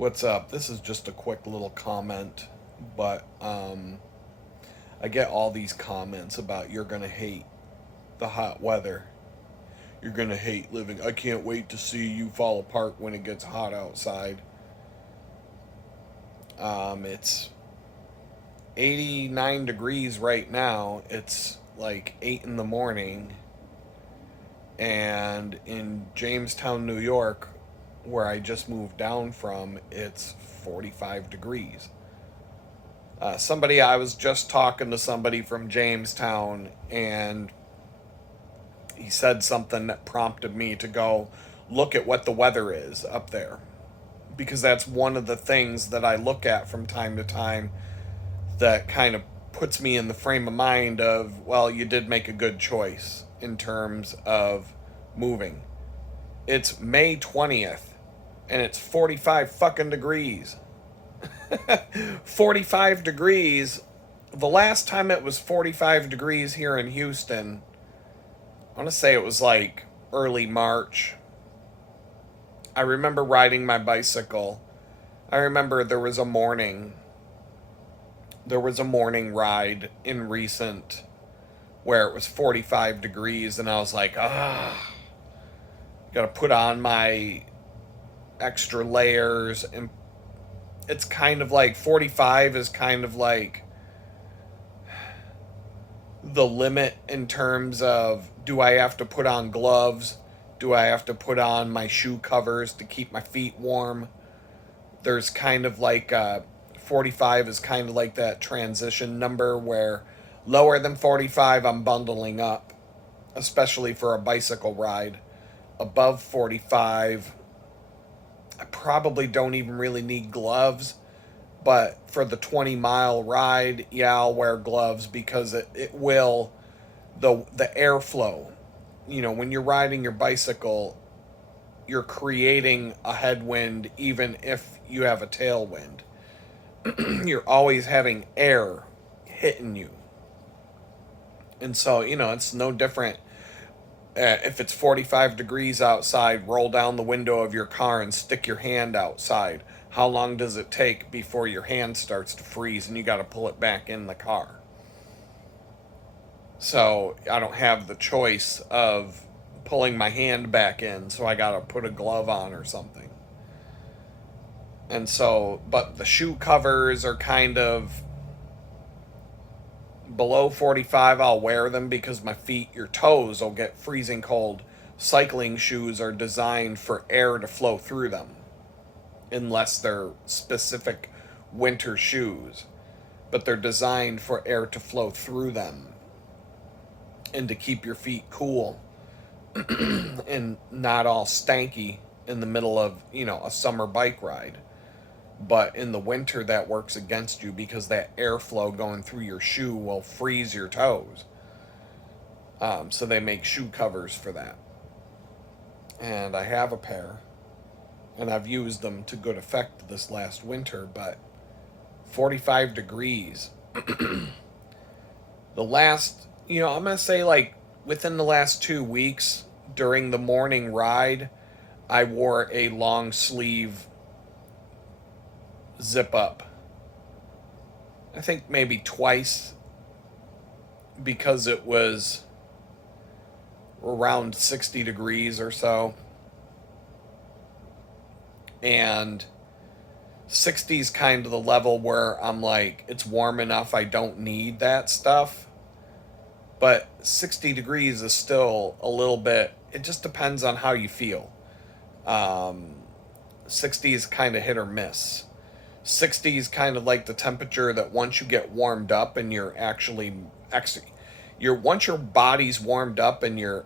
What's up? This is just a quick little comment, but I get all these comments about you're gonna hate the hot weather. You're gonna hate living. I can't wait to see you fall apart when it gets hot outside. It's 89 degrees right now. It's like 8 in the morning, and in Jamestown, New York, where I just moved down from, it's 45 degrees. I was just talking to somebody from Jamestown, and he said something that prompted me to go look at what the weather is up there. Because that's one of the things that I look at from time to time that kind of puts me in the frame of mind of, well, you did make a good choice in terms of moving. It's May 20th, and it's 45 fucking degrees. 45 degrees. The last time it was 45 degrees here in Houston, I want to say it was like early March. I remember riding my bicycle. I remember there was a morning ride in recent where it was 45 degrees, and I was like, gotta put on my extra layers. And it's kind of like 45 is kind of like the limit in terms of, do I have to put on gloves? Do I have to put on my shoe covers to keep my feet warm? There's kind of like 45 is kind of like that transition number where lower than 45 I'm bundling up, especially for a bicycle ride. Above 45 I probably don't even really need gloves, but for the 20-mile ride, yeah, I'll wear gloves because it will, the airflow, when you're riding your bicycle, you're creating a headwind even if you have a tailwind. You're always having air hitting you. And so, it's no different. If it's 45 degrees outside, roll down the window of your car and stick your hand outside. How long does it take before your hand starts to freeze and you got to pull it back in the car? So I don't have the choice of pulling my hand back in, so I got to put a glove on or something. And so, but the shoe covers are kind of below 45. I'll wear them because my feet, your toes will get freezing cold. Cycling shoes are designed for air to flow through them, unless they're specific winter shoes. But they're designed for air to flow through them and to keep your feet cool and not all stanky in the middle of, a summer bike ride. But in the winter, that works against you because that airflow going through your shoe will freeze your toes. So they make shoe covers for that. And I have a pair, and I've used them to good effect this last winter, but 45 degrees. The last, I'm going to say like within the last 2 weeks during the morning ride, I wore a long sleeve zip up. I think maybe twice because it was around 60 degrees or so. And 60 is kind of the level where I'm like, it's warm enough, I don't need that stuff. But 60 degrees is still a little bit, it just depends on how you feel. 60 is kind of hit or miss. 60 is kind of like the temperature that once you get warmed up and you're once your body's warmed up and you're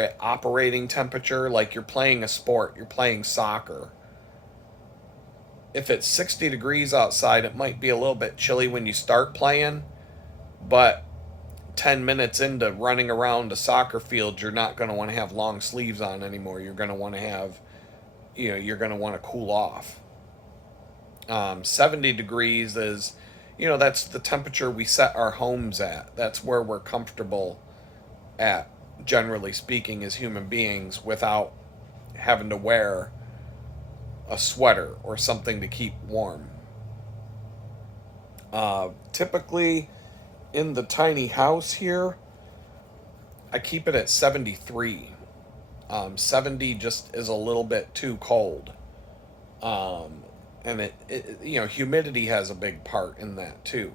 at operating temperature, like you're playing a sport, you're playing soccer. If it's 60 degrees outside, it might be a little bit chilly when you start playing, but 10 minutes into running around a soccer field, you're not going to want to have long sleeves on anymore. You're going to want to have, you're going to want to cool off. 70 degrees is, that's the temperature we set our homes at. That's where we're comfortable at, generally speaking, as human beings, without having to wear a sweater or something to keep warm. Typically, in the tiny house here, I keep it at 73. 70 just is a little bit too cold. Um, and humidity has a big part in that too.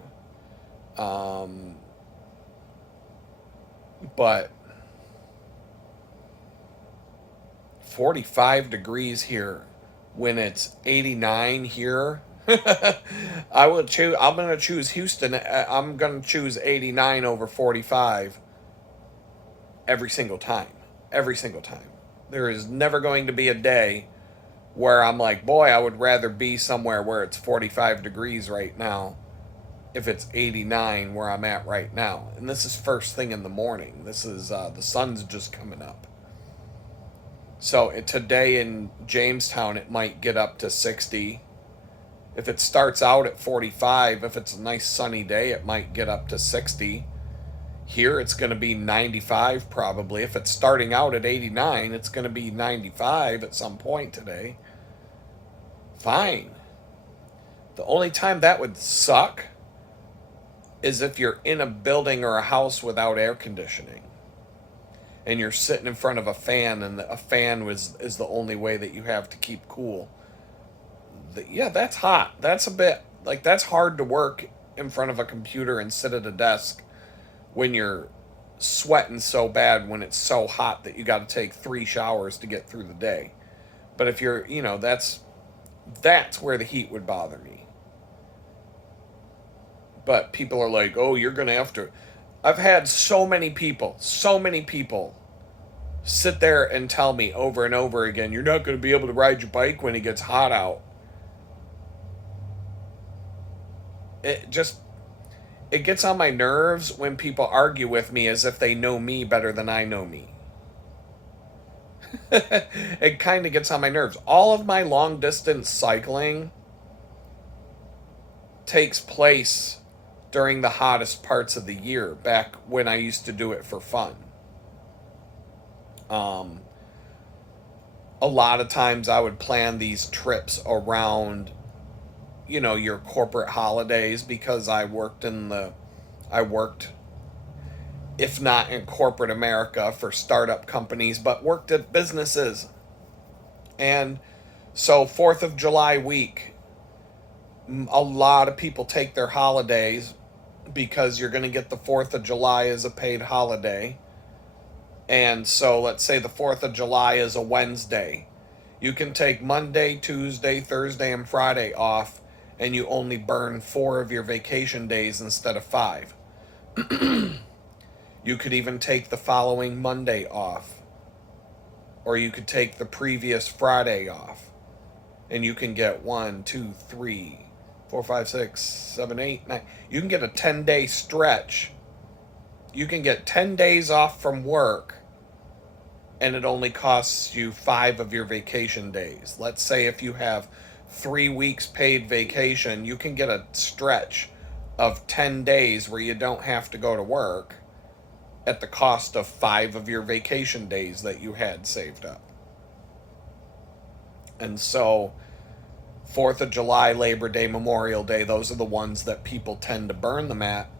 Um, but 45 degrees here when it's 89 here. I'm going to choose Houston. I'm going to choose 89 over 45 every single time. Every single time. There is never going to be a day where I'm like, boy, I would rather be somewhere where it's 45 degrees right now if it's 89 where I'm at right now. And this is first thing in the morning. This is the sun's just coming up. So today in Jamestown, it might get up to 60. If it starts out at 45, if it's a nice sunny day, it might get up to 60. Here, it's going to be 95 probably. If it's starting out at 89, it's going to be 95 at some point today. Fine. The only time that would suck is if you're in a building or a house without air conditioning and you're sitting in front of a fan and a fan is the only way that you have to keep cool. Yeah, that's hot. That's a bit like that's hard to work in front of a computer and sit at a desk when you're sweating so bad when it's so hot that you got to take 3 showers to get through the day. But if you're, that's where the heat would bother me. But people are like, "Oh, you're going to have to." I've had so many people sit there and tell me over and over again, "You're not going to be able to ride your bike when it gets hot out." It gets on my nerves when people argue with me as if they know me better than I know me. It kind of gets on my nerves. All of my long distance cycling takes place during the hottest parts of the year, back when I used to do it for fun. A lot of times I would plan these trips around your corporate holidays because I worked if not in corporate America for startup companies, but worked at businesses. And so 4th of July week, a lot of people take their holidays because you're going to get the 4th of July as a paid holiday. And so let's say the 4th of July is a Wednesday. You can take Monday, Tuesday, Thursday, and Friday off, and you only burn 4 of your vacation days instead of 5. You could even take the following Monday off. Or you could take the previous Friday off. And you can get 1, 2, 3, 4, 5, 6, 7, 8, 9. You can get a 10-day stretch. You can get 10 days off from work, and it only costs you 5 of your vacation days. Let's say if you have 3 weeks paid vacation, you can get a stretch of 10 days where you don't have to go to work at the cost of 5 of your vacation days that you had saved up. And so 4th of July, Labor Day, Memorial Day, those are the ones that people tend to burn them at.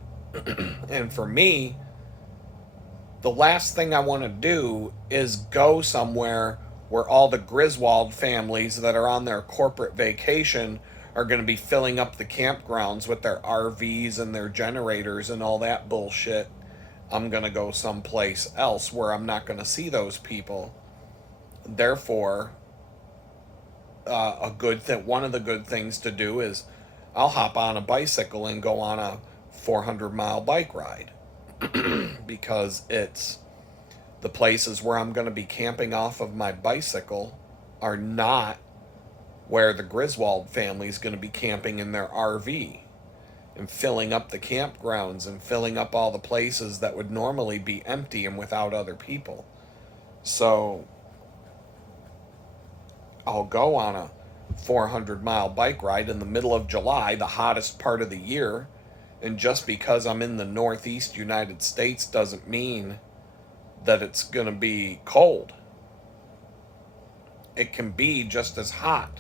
And for me, the last thing I want to do is go somewhere where all the Griswold families that are on their corporate vacation are going to be filling up the campgrounds with their RVs and their generators and all that bullshit. I'm going to go someplace else where I'm not going to see those people. Therefore, one of the good things to do is I'll hop on a bicycle and go on a 400-mile bike ride because it's the places where I'm going to be camping off of my bicycle are not where the Griswold family is going to be camping in their RV and filling up the campgrounds and filling up all the places that would normally be empty and without other people. So I'll go on a 400-mile bike ride in the middle of July, the hottest part of the year. And just because I'm in the Northeast United States doesn't mean that it's going to be cold. It can be just as hot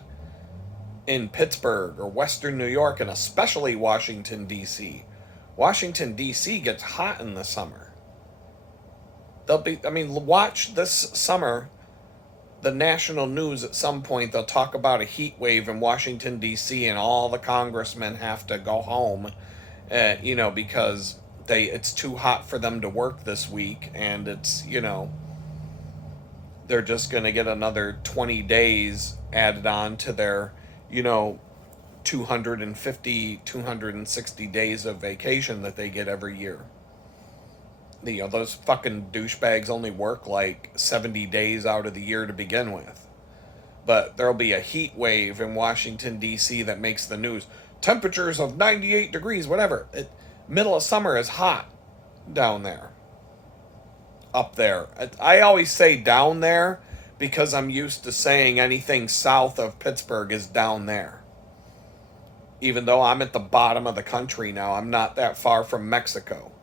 in Pittsburgh or Western New York, and especially Washington, D.C. Washington, D.C. gets hot in the summer. Watch this summer the national news at some point. They'll talk about a heat wave in Washington, D.C., and all the congressmen have to go home, because it's too hot for them to work this week, and they're just going to get another 20 days added on to their, 250, 260 days of vacation that they get every year. Those fucking douchebags only work like 70 days out of the year to begin with. But there'll be a heat wave in Washington, D.C. that makes the news. Temperatures of 98 degrees, whatever. Middle of summer is hot down there. Up there. I always say down there because I'm used to saying anything south of Pittsburgh is down there. Even though I'm at the bottom of the country now, I'm not that far from Mexico.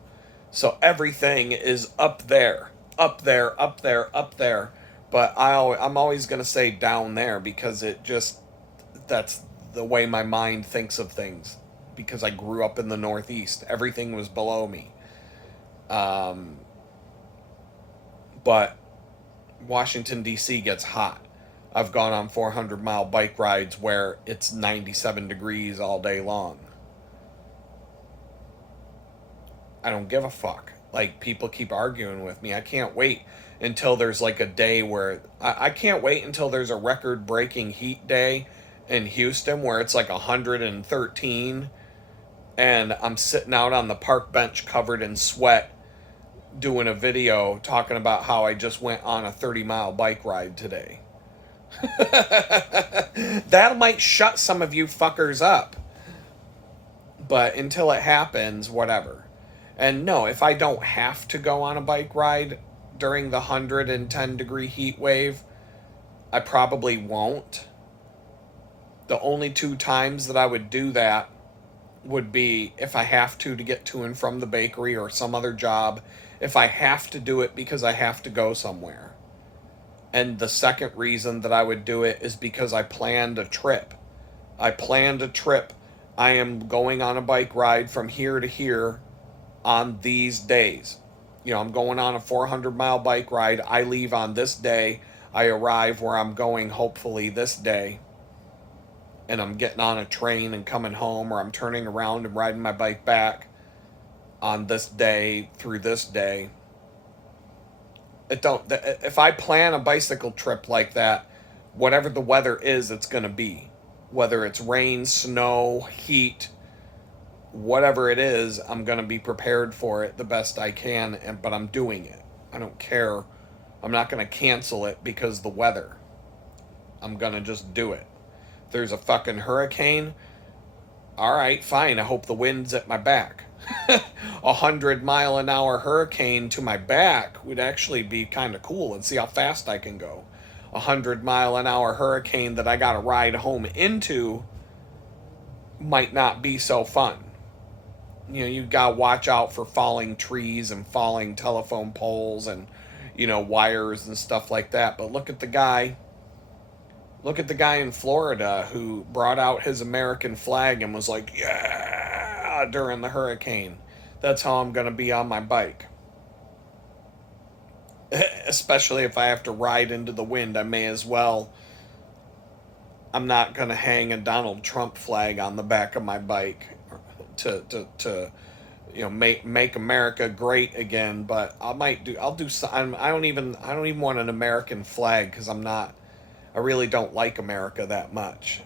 So everything is up there, up there, up there, up there. But I'm always going to say down there because that's the way my mind thinks of things. Because I grew up in the Northeast. Everything was below me. But Washington, D.C. gets hot. I've gone on 400-mile bike rides where it's 97 degrees all day long. I don't give a fuck. Like, people keep arguing with me. I can't wait until there's like a day where... I can't wait until there's a record-breaking heat day in Houston where it's like 113 and I'm sitting out on the park bench covered in sweat doing a video talking about how I just went on a 30-mile bike ride today. That might shut some of you fuckers up. But until it happens, whatever. And no, if I don't have to go on a bike ride during the 110-degree heat wave, I probably won't. The only 2 times that I would do that would be if I have to get to and from the bakery or some other job. If I have to do it because I have to go somewhere. And the second reason that I would do it is because I planned a trip. I am going on a bike ride from here to here on these days. I'm going on a 400-mile bike ride. I leave on this day. I arrive where I'm going hopefully this day. And I'm getting on a train and coming home, or I'm turning around and riding my bike back on this day through this day. If I plan a bicycle trip like that, whatever the weather is, it's going to be. Whether it's rain, snow, heat, whatever it is, I'm going to be prepared for it the best I can, but I'm doing it. I don't care. I'm not going to cancel it because of the weather. I'm going to just do it. If there's a fucking hurricane, all right, fine. I hope the wind's at my back. 100-mile-an-hour hurricane to my back would actually be kind of cool, and see how fast I can go. 100-mile-an-hour hurricane that I got to ride home into might not be so fun. You got to watch out for falling trees and falling telephone poles and, wires and stuff like that. But look at the guy in Florida who brought out his American flag and was like, yeah, during the hurricane. That's how I'm going to be on my bike. Especially if I have to ride into the wind, I may as well. I'm not going to hang a Donald Trump flag on the back of my bike to make America great again, but I'll do something. I don't even want an American flag because I really don't like America that much.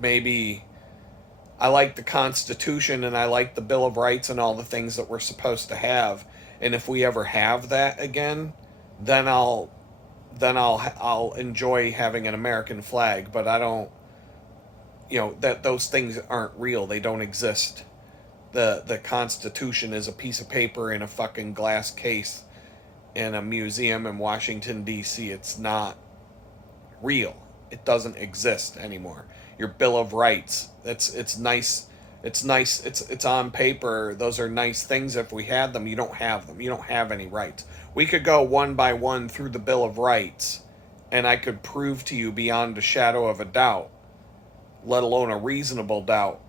Maybe I like the Constitution and I like the Bill of Rights and all the things that we're supposed to have. And if we ever have that again, then I'll enjoy having an American flag. But I don't, that those things aren't real. They don't exist. The Constitution is a piece of paper in a fucking glass case in a museum in Washington, D.C. It's not real. It doesn't exist anymore. Your Bill of Rights, it's nice. It's nice. It's on paper. Those are nice things. If we had them, you don't have them. You don't have any rights. We could go one by one through the Bill of Rights, and I could prove to you beyond a shadow of a doubt let alone a reasonable doubt,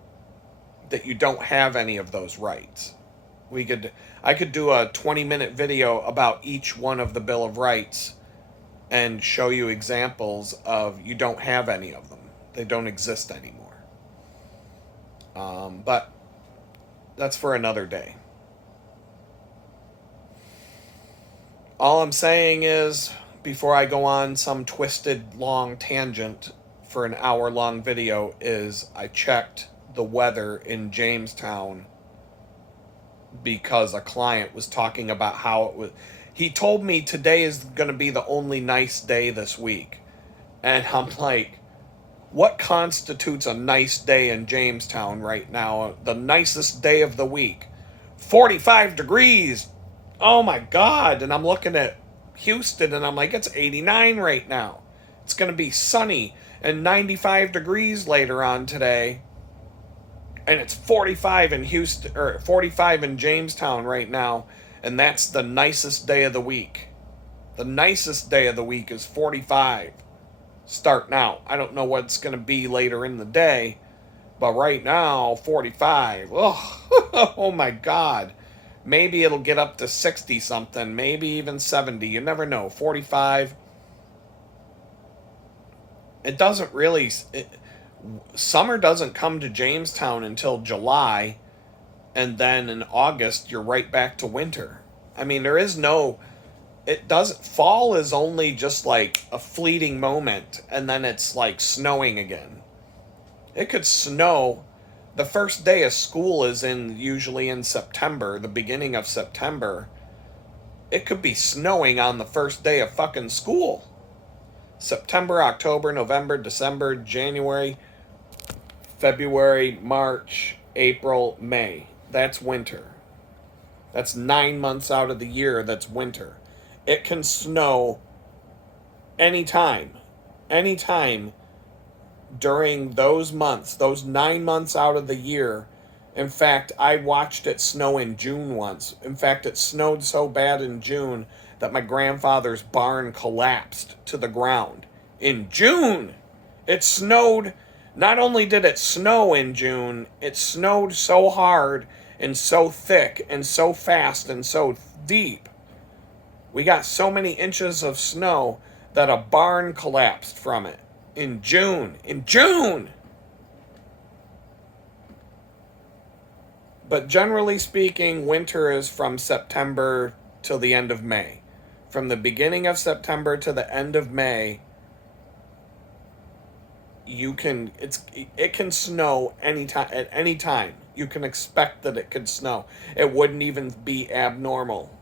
that you don't have any of those rights. I could do a 20-minute video about each one of the Bill of Rights and show you examples of you don't have any of them. They don't exist anymore. But that's for another day. All I'm saying is, before I go on some twisted long tangent for an hour-long video, is I checked the weather in Jamestown because a client was talking about how it was. He told me today is going to be the only nice day this week. And I'm like, what constitutes a nice day in Jamestown right now? The nicest day of the week. 45 degrees. Oh my God. And I'm looking at Houston and I'm like, it's 89 right now. It's going to be sunny and 95 degrees later on today. And it's 45 in Houston, or 45 in Jamestown right now. And that's the nicest day of the week. The nicest day of the week is 45. Start now. I don't know what it's going to be later in the day. But right now, 45. Oh, oh my God. Maybe it'll get up to 60 something. Maybe even 70. You never know. 45. It doesn't really... Summer doesn't come to Jamestown until July, and then in August you're right back to winter. I mean, there is no, it doesn't, fall is only just like a fleeting moment, and then it's like snowing again. It could snow, the first day of school is usually in September, the beginning of September. It could be snowing on the first day of fucking school. September, October, November, December, January, February, March, April, May. That's winter. That's 9 months out of the year that's winter. It can snow anytime. Anytime during those months, those 9 months out of the year. In fact, I watched it snow in June once. In fact, it snowed so bad in June that my grandfather's barn collapsed to the ground. In June! It snowed. Not only did it snow in June, it snowed so hard and so thick and so fast and so deep. We got so many inches of snow that a barn collapsed from it. In June. In June! But generally speaking, winter is from September till the end of May. From the beginning of September to the end of May, it can snow anytime, at any time. You can expect that it could snow. It wouldn't even be abnormal.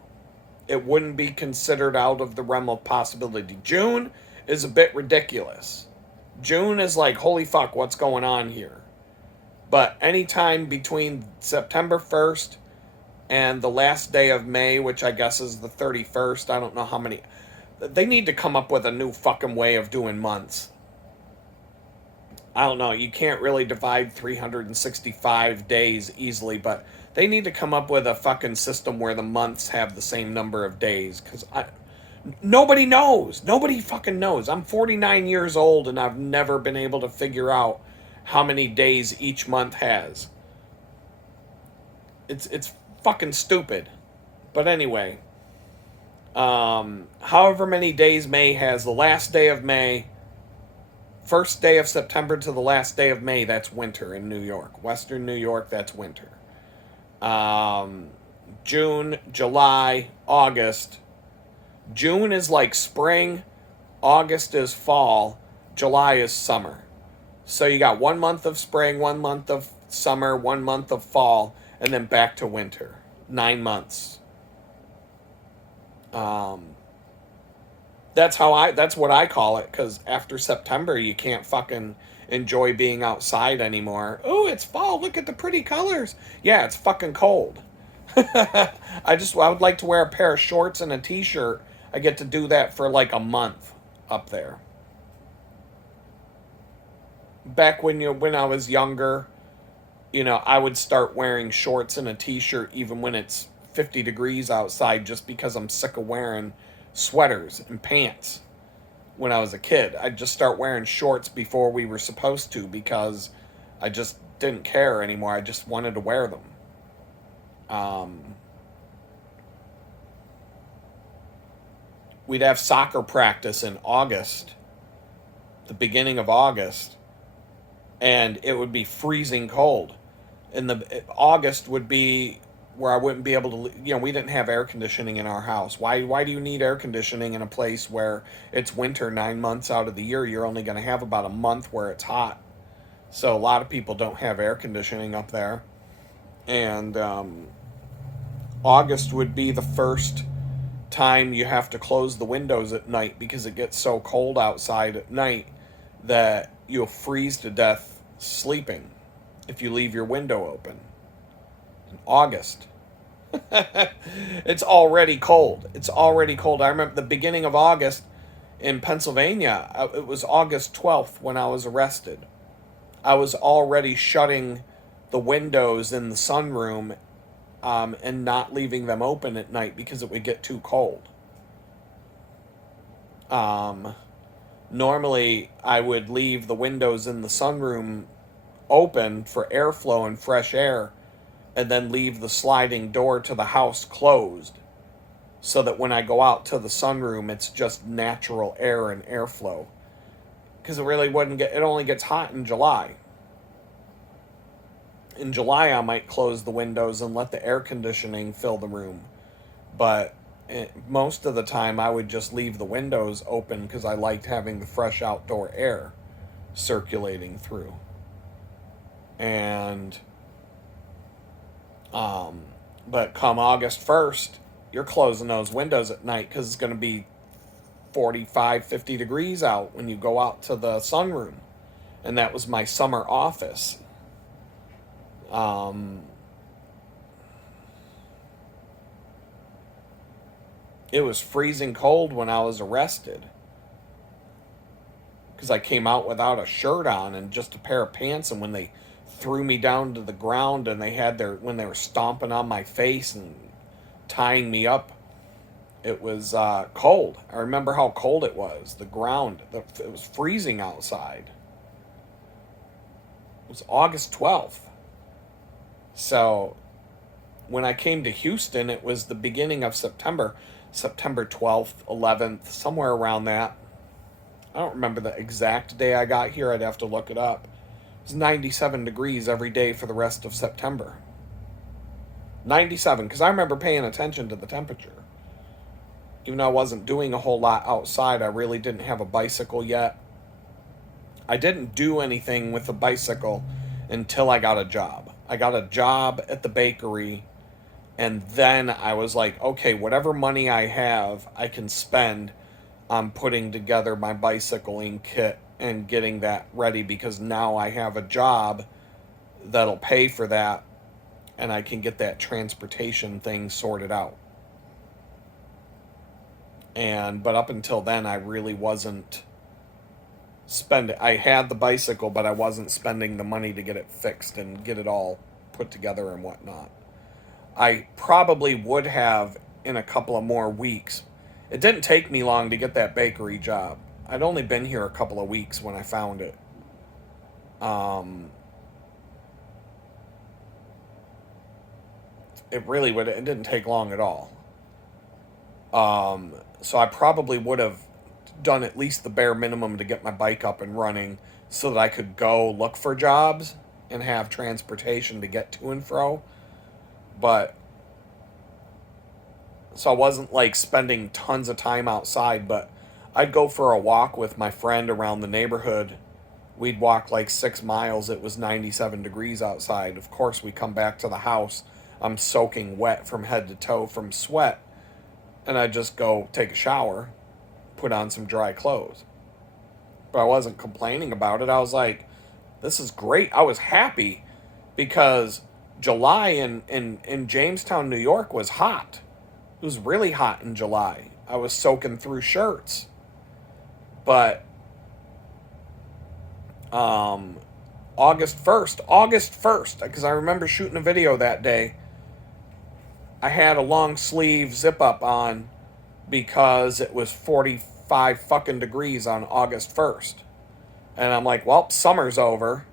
It wouldn't be considered out of the realm of possibility. June is a bit ridiculous. June is like, holy fuck, what's going on here? But anytime between September 1st and the last day of May, which I guess is the 31st, I don't know how many. They need to come up with a new fucking way of doing months. I don't know, you can't really divide 365 days easily, but they need to come up with a fucking system where the months have the same number of days, because nobody knows. Nobody fucking knows. I'm 49 years old and I've never been able to figure out how many days each month has. It's fucking stupid. But anyway, however many days May has, the last day of May, first day of September to the last day of May, that's winter in New York. Western New York, that's winter. June, July, August. June is like spring, August is fall, July is summer. So you got 1 month of spring, 1 month of summer, 1 month of fall, and then back to winter. 9 months. That's what I call it, because after September you can't fucking enjoy being outside anymore. Oh, it's fall, look at the pretty colors. Yeah, it's fucking cold. I would like to wear a pair of shorts and a t-shirt. I get to do that for like a month up there. Back when I was younger, I would start wearing shorts and a t-shirt even when it's 50 degrees outside, just because I'm sick of wearing sweaters and pants. when I was a kid. I'd just start wearing shorts before we were supposed to because I just didn't care anymore. I just wanted to wear them. Um, we'd have soccer practice in August, the beginning of August, and it would be freezing cold. And the August would be where I wouldn't be able to, we didn't have air conditioning in our house. Why do you need air conditioning in a place where it's winter 9 months out of the year? You're only going to have about a month where it's hot. So a lot of people don't have air conditioning up there. And August would be the first time you have to close the windows at night because it gets so cold outside at night that you'll freeze to death sleeping if you leave your window open. In August. It's already cold. It's already cold. I remember the beginning of August in Pennsylvania. It was August 12th when I was arrested. I was already shutting the windows in the sunroom and not leaving them open at night because it would get too cold. Normally, I would leave the windows in the sunroom open for airflow and fresh air, and then leave the sliding door to the house closed so that when I go out to the sunroom, it's just natural air and airflow. Because it only gets hot in July. In July, I might close the windows and let the air conditioning fill the room. But most of the time, I would just leave the windows open because I liked having the fresh outdoor air circulating through. And, but come August 1st, you're closing those windows at night because it's going to be 45, 50 degrees out when you go out to the sunroom. And that was my summer office. It was freezing cold when I was arrested because I came out without a shirt on and just a pair of pants, and when they threw me down to the ground and when they were stomping on my face and tying me up, it was cold. I remember how cold it was. The ground, it was freezing outside. It was August 12th. So when I came to Houston, it was the beginning of September 12th, 11th, somewhere around that. I don't remember the exact day I got here. I'd have to look it up. It was 97 degrees every day for the rest of September. 97, because I remember paying attention to the temperature. Even though I wasn't doing a whole lot outside, I really didn't have a bicycle yet. I didn't do anything with the bicycle until I got a job. I got a job at the bakery, and then I was like, okay, whatever money I have, I can spend on putting together my bicycling kit and getting that ready, because now I have a job that'll pay for that, and I can get that transportation thing sorted out. But up until then, I really wasn't spending. I had the bicycle, but I wasn't spending the money to get it fixed and get it all put together and whatnot. I probably would have in a couple of more weeks. It didn't take me long to get that bakery job. I'd only been here a couple of weeks when I found it. It didn't take long at all. So I probably would have done at least the bare minimum to get my bike up and running so that I could go look for jobs and have transportation to get to and fro. But so I wasn't like spending tons of time outside, but I'd go for a walk with my friend around the neighborhood. We'd walk like 6 miles. It was 97 degrees outside. Of course, we come back to the house. I'm soaking wet from head to toe from sweat. And I'd just go take a shower, put on some dry clothes. But I wasn't complaining about it. I was like, this is great. I was happy because July in Jamestown, New York was hot. It was really hot in July. I was soaking through shirts. But August 1st, because I remember shooting a video that day. I had a long sleeve zip up on because it was 40, 5 fucking degrees on August 1st. And I'm like, well, summer's over.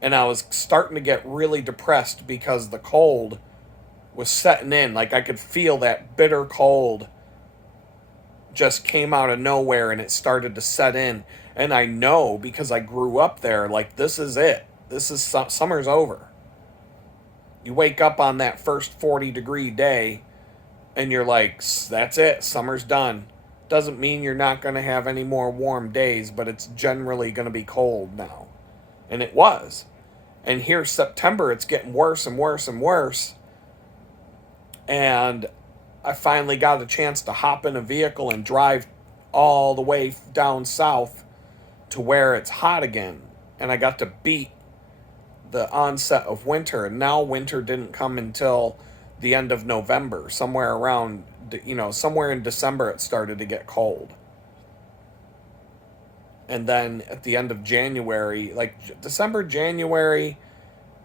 And I was starting to get really depressed because the cold was setting in. Like, I could feel that bitter cold just came out of nowhere and it started to set in. And I know because I grew up there, like, this is it. This is summer's over. You wake up on that first 40-degree day and you're like, that's it, summer's done. Doesn't mean you're not going to have any more warm days, but it's generally going to be cold now. And it was. And here, September, it's getting worse and worse and worse. And I finally got a chance to hop in a vehicle and drive all the way down south to where it's hot again. And I got to beat the onset of winter. And now winter didn't come until the end of November. Somewhere around, somewhere in December it started to get cold. And then at the end of January, like December, January,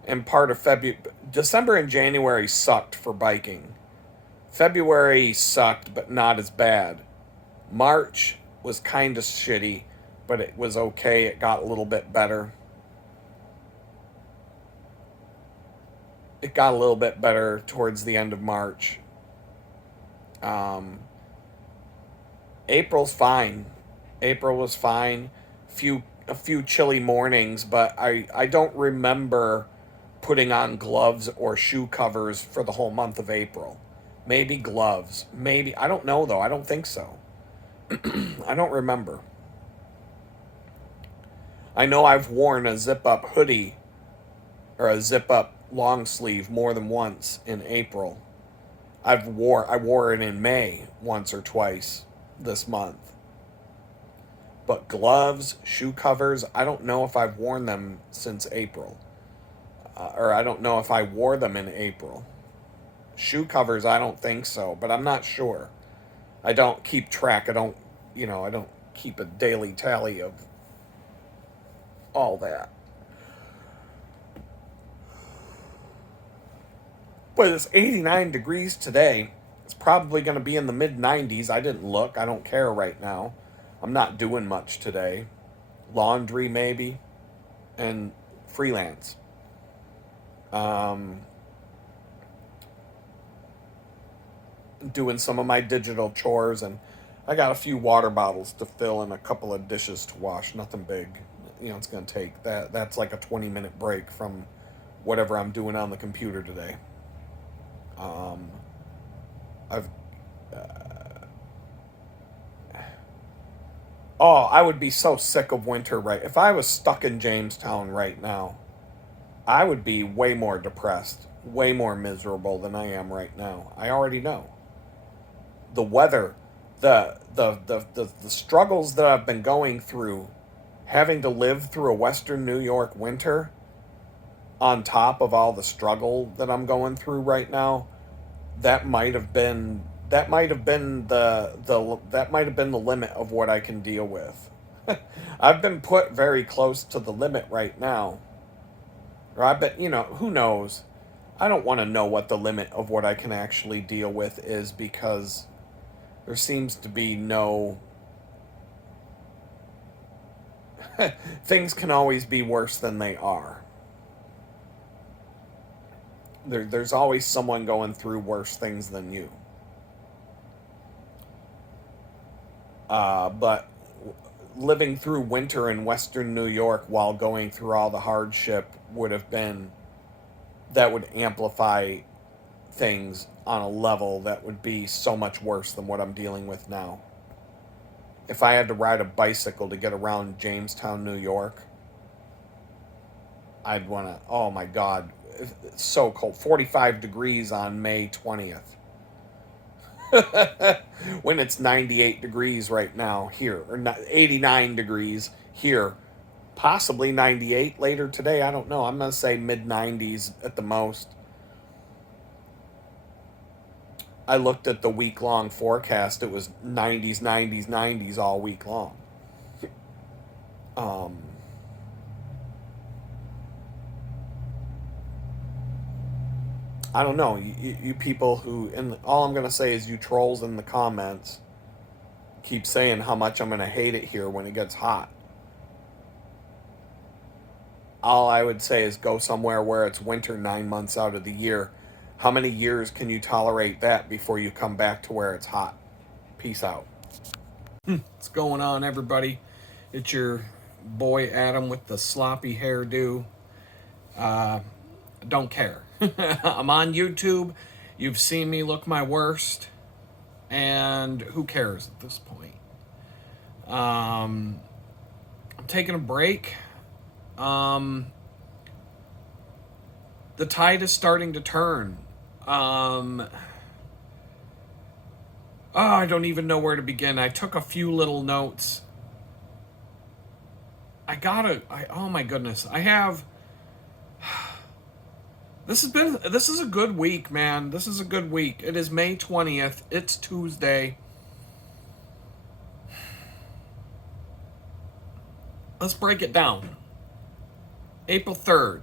and part of February. December and January sucked for biking. February sucked, but not as bad. March was kind of shitty, but it was okay. It got a little bit better. It got a little bit better towards the end of March. April's fine. April was fine. A few chilly mornings, but I don't remember putting on gloves or shoe covers for the whole month of April. Maybe gloves. Maybe. I don't know, though. I don't think so. I don't remember. I know I've worn a zip-up hoodie or a zip-up long sleeve more than once in April. I wore it in May once or twice this month. But gloves, shoe covers, I don't know if I've worn them since April. Or I don't know if I wore them in April. Shoe covers, I don't think so, but I'm not sure. I don't keep track. I don't keep a daily tally of all that. But it's 89 degrees today. It's probably going to be in the mid-90s. I didn't look. I don't care right now. I'm not doing much today. Laundry, maybe. And freelance. Doing some of my digital chores, and I got a few water bottles to fill and a couple of dishes to wash. Nothing big. It's going to take that. That's like a 20-minute break from whatever I'm doing on the computer today. I would be so sick of winter if I was stuck in Jamestown right now, I would be way more depressed, way more miserable than I am right now. I already know. The weather, the struggles that I've been going through, having to live through a Western New York winter, on top of all the struggle that I'm going through right now, that might have been the limit of what I can deal with. I've been put very close to the limit right now. Or I bet, who knows? I don't want to know what the limit of what I can actually deal with is, because there seems to be no... Things can always be worse than they are. There's always someone going through worse things than you. But living through winter in Western New York while going through all the hardship that would amplify things on a level that would be so much worse than what I'm dealing with now. If I had to ride a bicycle to get around Jamestown, New York, I'd want to, oh my God, it's so cold. 45 degrees on May 20th. When it's 98 degrees right now here, or 89 degrees here, possibly 98 later today. I don't know. I'm going to say mid-90s at the most. I looked at the week-long forecast. It was 90s, 90s, 90s all week long. I don't know. You people who, and all I'm going to say is you trolls in the comments, keep saying how much I'm going to hate it here when it gets hot. All I would say is go somewhere where it's winter 9 months out of the year. How many years can you tolerate that before you come back to where it's hot? Peace out. What's going on, everybody? It's your boy Adam with the sloppy hairdo. Don't care. I'm on YouTube. You've seen me look my worst. And who cares at this point? I'm taking a break. The tide is starting to turn. I don't even know where to begin. I took a few little notes. Oh my goodness. This is a good week, man. This is a good week. It is May 20th. It's Tuesday. Let's break it down. April 3rd,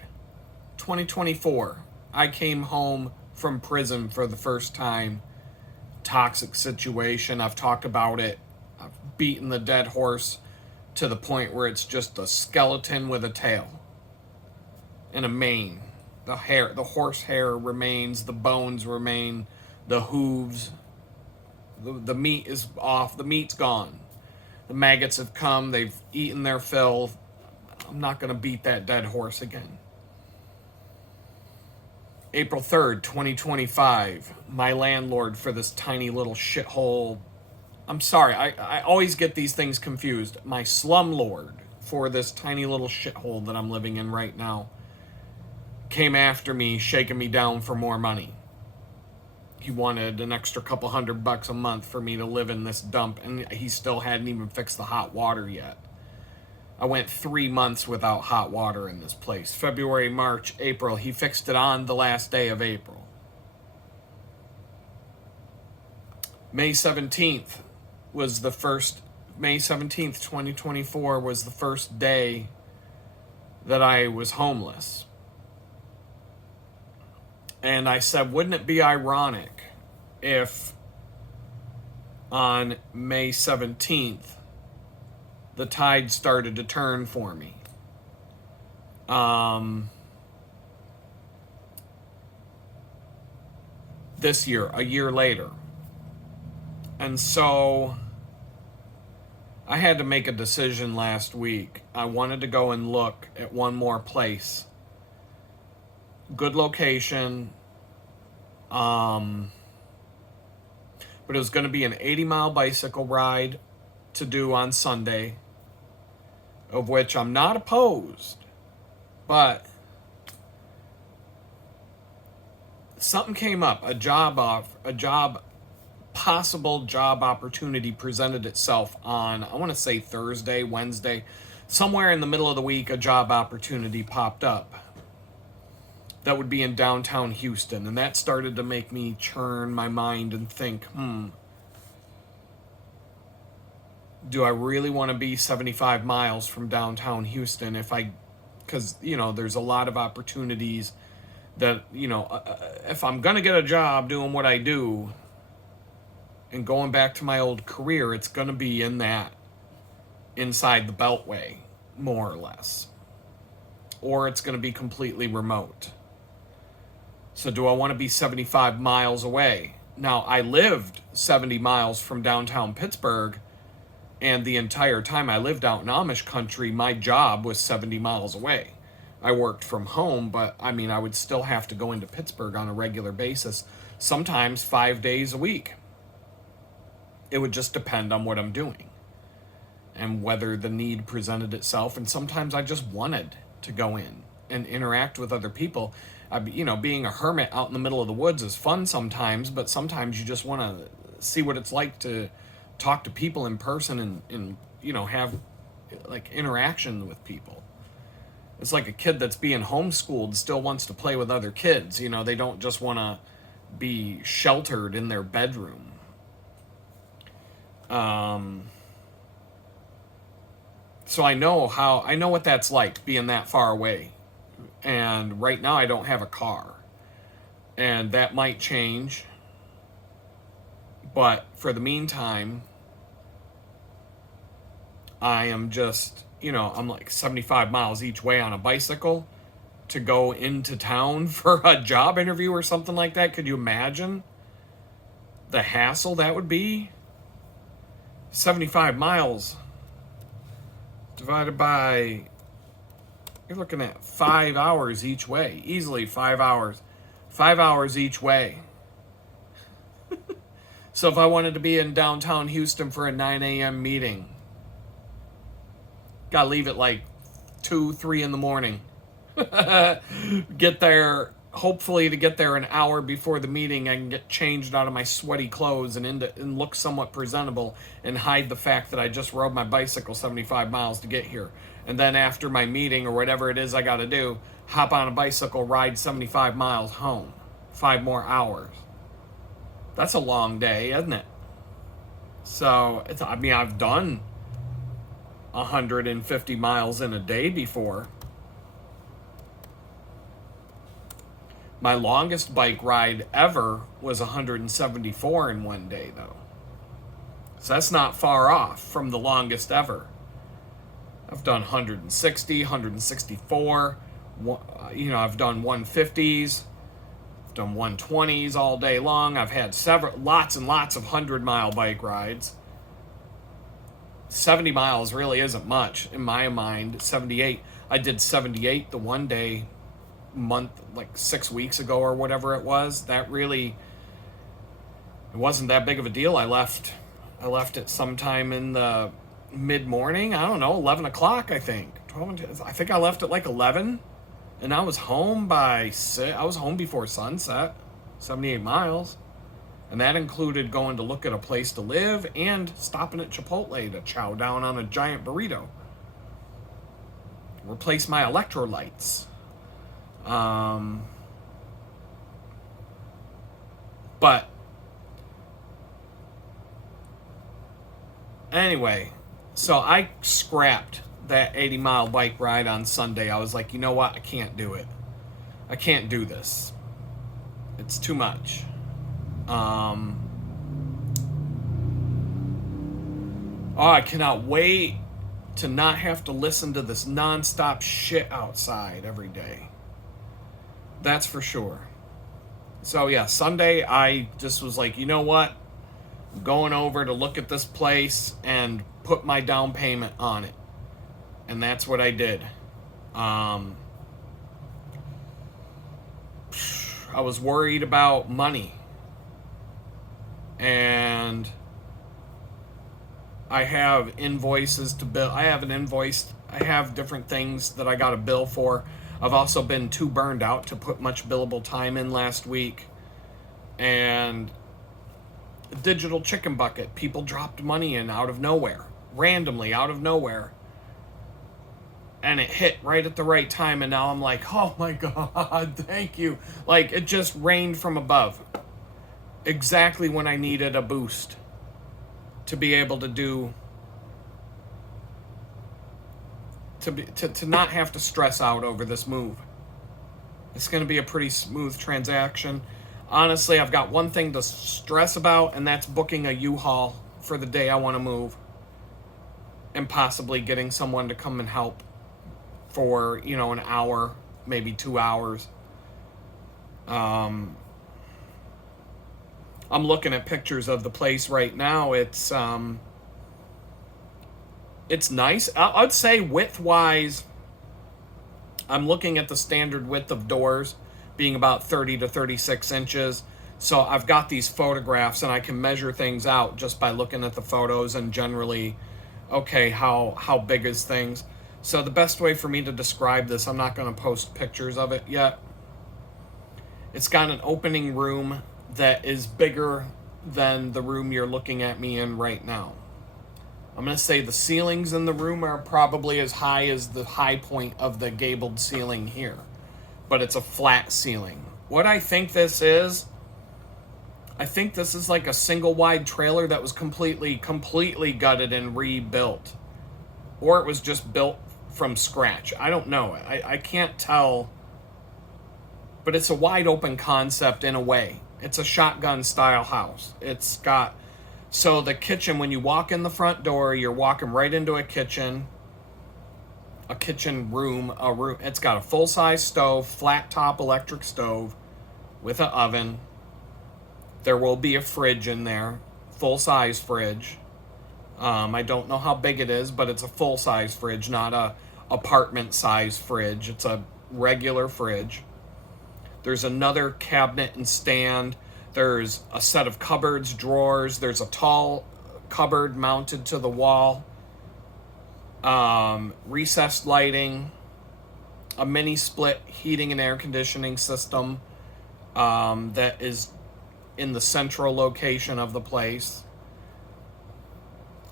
2024. I came home from prison for the first time. Toxic situation. I've talked about it. I've beaten the dead horse to the point where it's just a skeleton with a tail and a mane. The horse hair remains, the bones remain, the hooves, the meat is off, the meat's gone. The maggots have come, they've eaten their fill. I'm not going to beat that dead horse again. April 3rd, 2025, my landlord for this tiny little shithole. I'm sorry, I always get these things confused. My slumlord for this tiny little shithole that I'm living in right now came after me, shaking me down for more money. He wanted an extra couple $100 a month for me to live in this dump, and he still hadn't even fixed the hot water yet. I went 3 months without hot water in this place. February, March, April. He fixed it on the last day of April. May 17th, 2024 was the first day that I was homeless. And I said, wouldn't it be ironic if on May 17th, the tide started to turn for me? This year, a year later. And so I had to make a decision last week. I wanted to go and look at one more place. Good location. But it was going to be an 80-mile bicycle ride to do on Sunday, of which I'm not opposed, but something came up. Possible job opportunity presented itself on, I want to say Thursday, Wednesday, somewhere in the middle of the week. A job opportunity popped up that would be in downtown Houston, and that started to make me churn my mind and think, do I really want to be 75 miles from downtown Houston because, there's a lot of opportunities that, if I'm going to get a job doing what I do and going back to my old career, it's going to be inside the Beltway, more or less. Or it's going to be completely remote. So do I want to be 75 miles away? Now, I lived 70 miles from downtown Pittsburgh, and the entire time I lived out in Amish country, my job was 70 miles away. I worked from home, but I would still have to go into Pittsburgh on a regular basis, sometimes 5 days a week. It would just depend on what I'm doing and whether the need presented itself. And sometimes I just wanted to go in and interact with other people. Being a hermit out in the middle of the woods is fun sometimes, but sometimes you just want to see what it's like to talk to people in person and have like interaction with people. It's like a kid that's being homeschooled still wants to play with other kids. They don't just want to be sheltered in their bedroom. So I know what that's like, being that far away. And right now I don't have a car. And that might change. But for the meantime, I am just, I'm like 75 miles each way on a bicycle to go into town for a job interview or something like that. Could you imagine the hassle that would be? 75 miles divided by, you're looking at 5 hours each way. Easily 5 hours. 5 hours each way. So if I wanted to be in downtown Houston for a 9 a.m. meeting, gotta leave at like 2, 3 in the morning. Get there, hopefully to get there an hour before the meeting. I can get changed out of my sweaty clothes and look somewhat presentable and hide the fact that I just rode my bicycle 75 miles to get here. And then after my meeting or whatever it is I gotta do, hop on a bicycle, ride 75 miles home. 5 more hours. That's a long day, isn't it? So, I've done 150 miles in a day before. My longest bike ride ever was 174 in one day, though. So that's not far off from the longest ever. I've done 160, 164. I've done 150s. I've done 120s all day long. I've had lots and lots of 100-mile bike rides. 70 miles really isn't much in my mind. 78. I did 78 the one day month, like 6 weeks ago or whatever it was. It wasn't that big of a deal. I left it sometime in the mid-morning. I don't know, 11 o'clock, I think. I think I left at like 11. And I was home by 6. I was home before sunset. 78 miles. And that included going to look at a place to live and stopping at Chipotle to chow down on a giant burrito. Replace my electrolytes. But anyway, so I scrapped that 80-mile bike ride on Sunday. I was like, you know what? I can't do it. I can't do this. It's too much. I cannot wait to not have to listen to this nonstop shit outside every day. That's for sure. So yeah, Sunday I just was like, you know what? I'm going over to look at this place and put my down payment on it. And that's what I did. I was worried about money. And I have invoices to bill. I have different things that I got to bill for. I've also been too burned out to put much billable time in last week. And digital chicken bucket. People dropped money in out of nowhere. Randomly, out of nowhere. And it hit right at the right time. And now I'm like, oh my God, thank you. Like, it just rained from above. Exactly when I needed a boost. To be able to do... To not have to stress out over this move. It's going to be a pretty smooth transaction. Honestly, I've got one thing to stress about, and that's booking a U-Haul for the day I want to move. And possibly getting someone to come and help for, an hour, maybe 2 hours. I'm looking at pictures of the place right now. It's nice. I'd say width-wise, I'm looking at the standard width of doors being about 30 to 36 inches. So I've got these photographs and I can measure things out just by looking at the photos and generally, okay, how big is things? So the best way for me to describe this, I'm not going to post pictures of it yet. It's got an opening room that is bigger than the room you're looking at me in right now. I'm going to say the ceilings in the room are probably as high as the high point of the gabled ceiling here. But it's a flat ceiling. What I think this is like a single wide trailer that was completely gutted and rebuilt. Or it was just built from scratch. I don't know. I can't tell. But it's a wide open concept in a way. It's a shotgun style house. It's got So the kitchen, when you walk in the front door, you're walking right into a kitchen room, a room. It's got a full-size stove, flat top electric stove with an oven. There will be a fridge in there, full-size fridge. I don't know how big it is, but it's a full-size fridge, not a apartment-size fridge. It's a regular fridge. There's another cabinet and stand. There's a set of cupboards, drawers. There's a tall cupboard mounted to the wall. Recessed lighting. A mini split heating and air conditioning system that is in the central location of the place.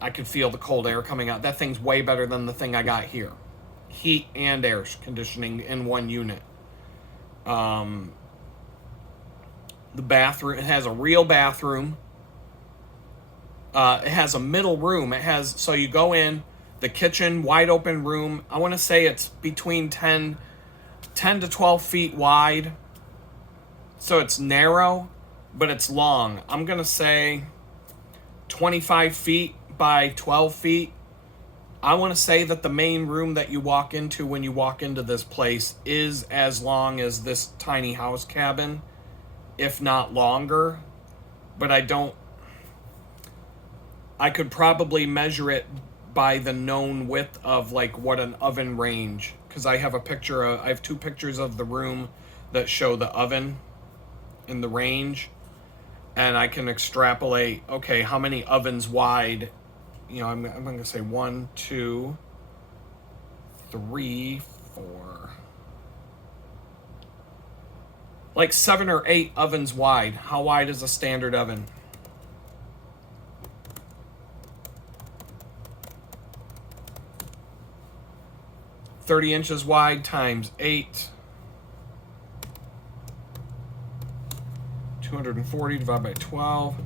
I could feel the cold air coming out. That thing's way better than the thing I got here. Heat and air conditioning in one unit. The bathroom, it has a real bathroom. It has a middle room. So you go in, the kitchen, wide open room. I want to say it's between 10 to 12 feet wide. So it's narrow, but it's long. I'm going to say 25 feet by 12 feet. I want to say that the main room that you walk into when you walk into this place is as long as this tiny house cabin, if not longer. But I could probably measure it by the known width of like what an oven range, because I have two pictures of the room that show the oven in the range, and I can extrapolate, okay, how many ovens wide. I'm going to say 1, 2, 3, 4. Like 7 or 8 ovens wide. How wide is a standard oven? $30 inches wide times 8. 240 divided by 12.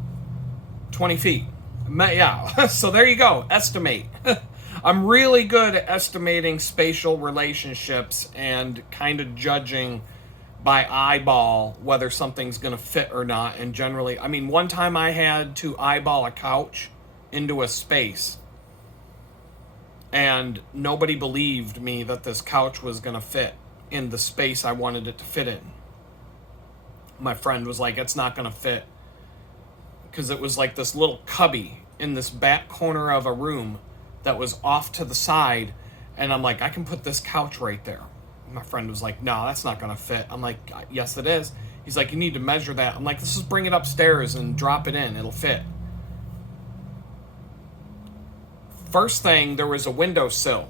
20 feet. Yeah, so there you go. Estimate. I'm really good at estimating spatial relationships and kind of judging by eyeball whether something's going to fit or not. And generally, one time I had to eyeball a couch into a space, and nobody believed me that this couch was going to fit in the space I wanted it to fit in. My friend was like, it's not going to fit. Because it was like this little cubby in this back corner of a room that was off to the side. And I'm like, I can put this couch right there. My friend was like, no, that's not going to fit. I'm like, yes, it is. He's like, you need to measure that. I'm like, let's just bring it upstairs and drop it in. It'll fit. First thing, there was a windowsill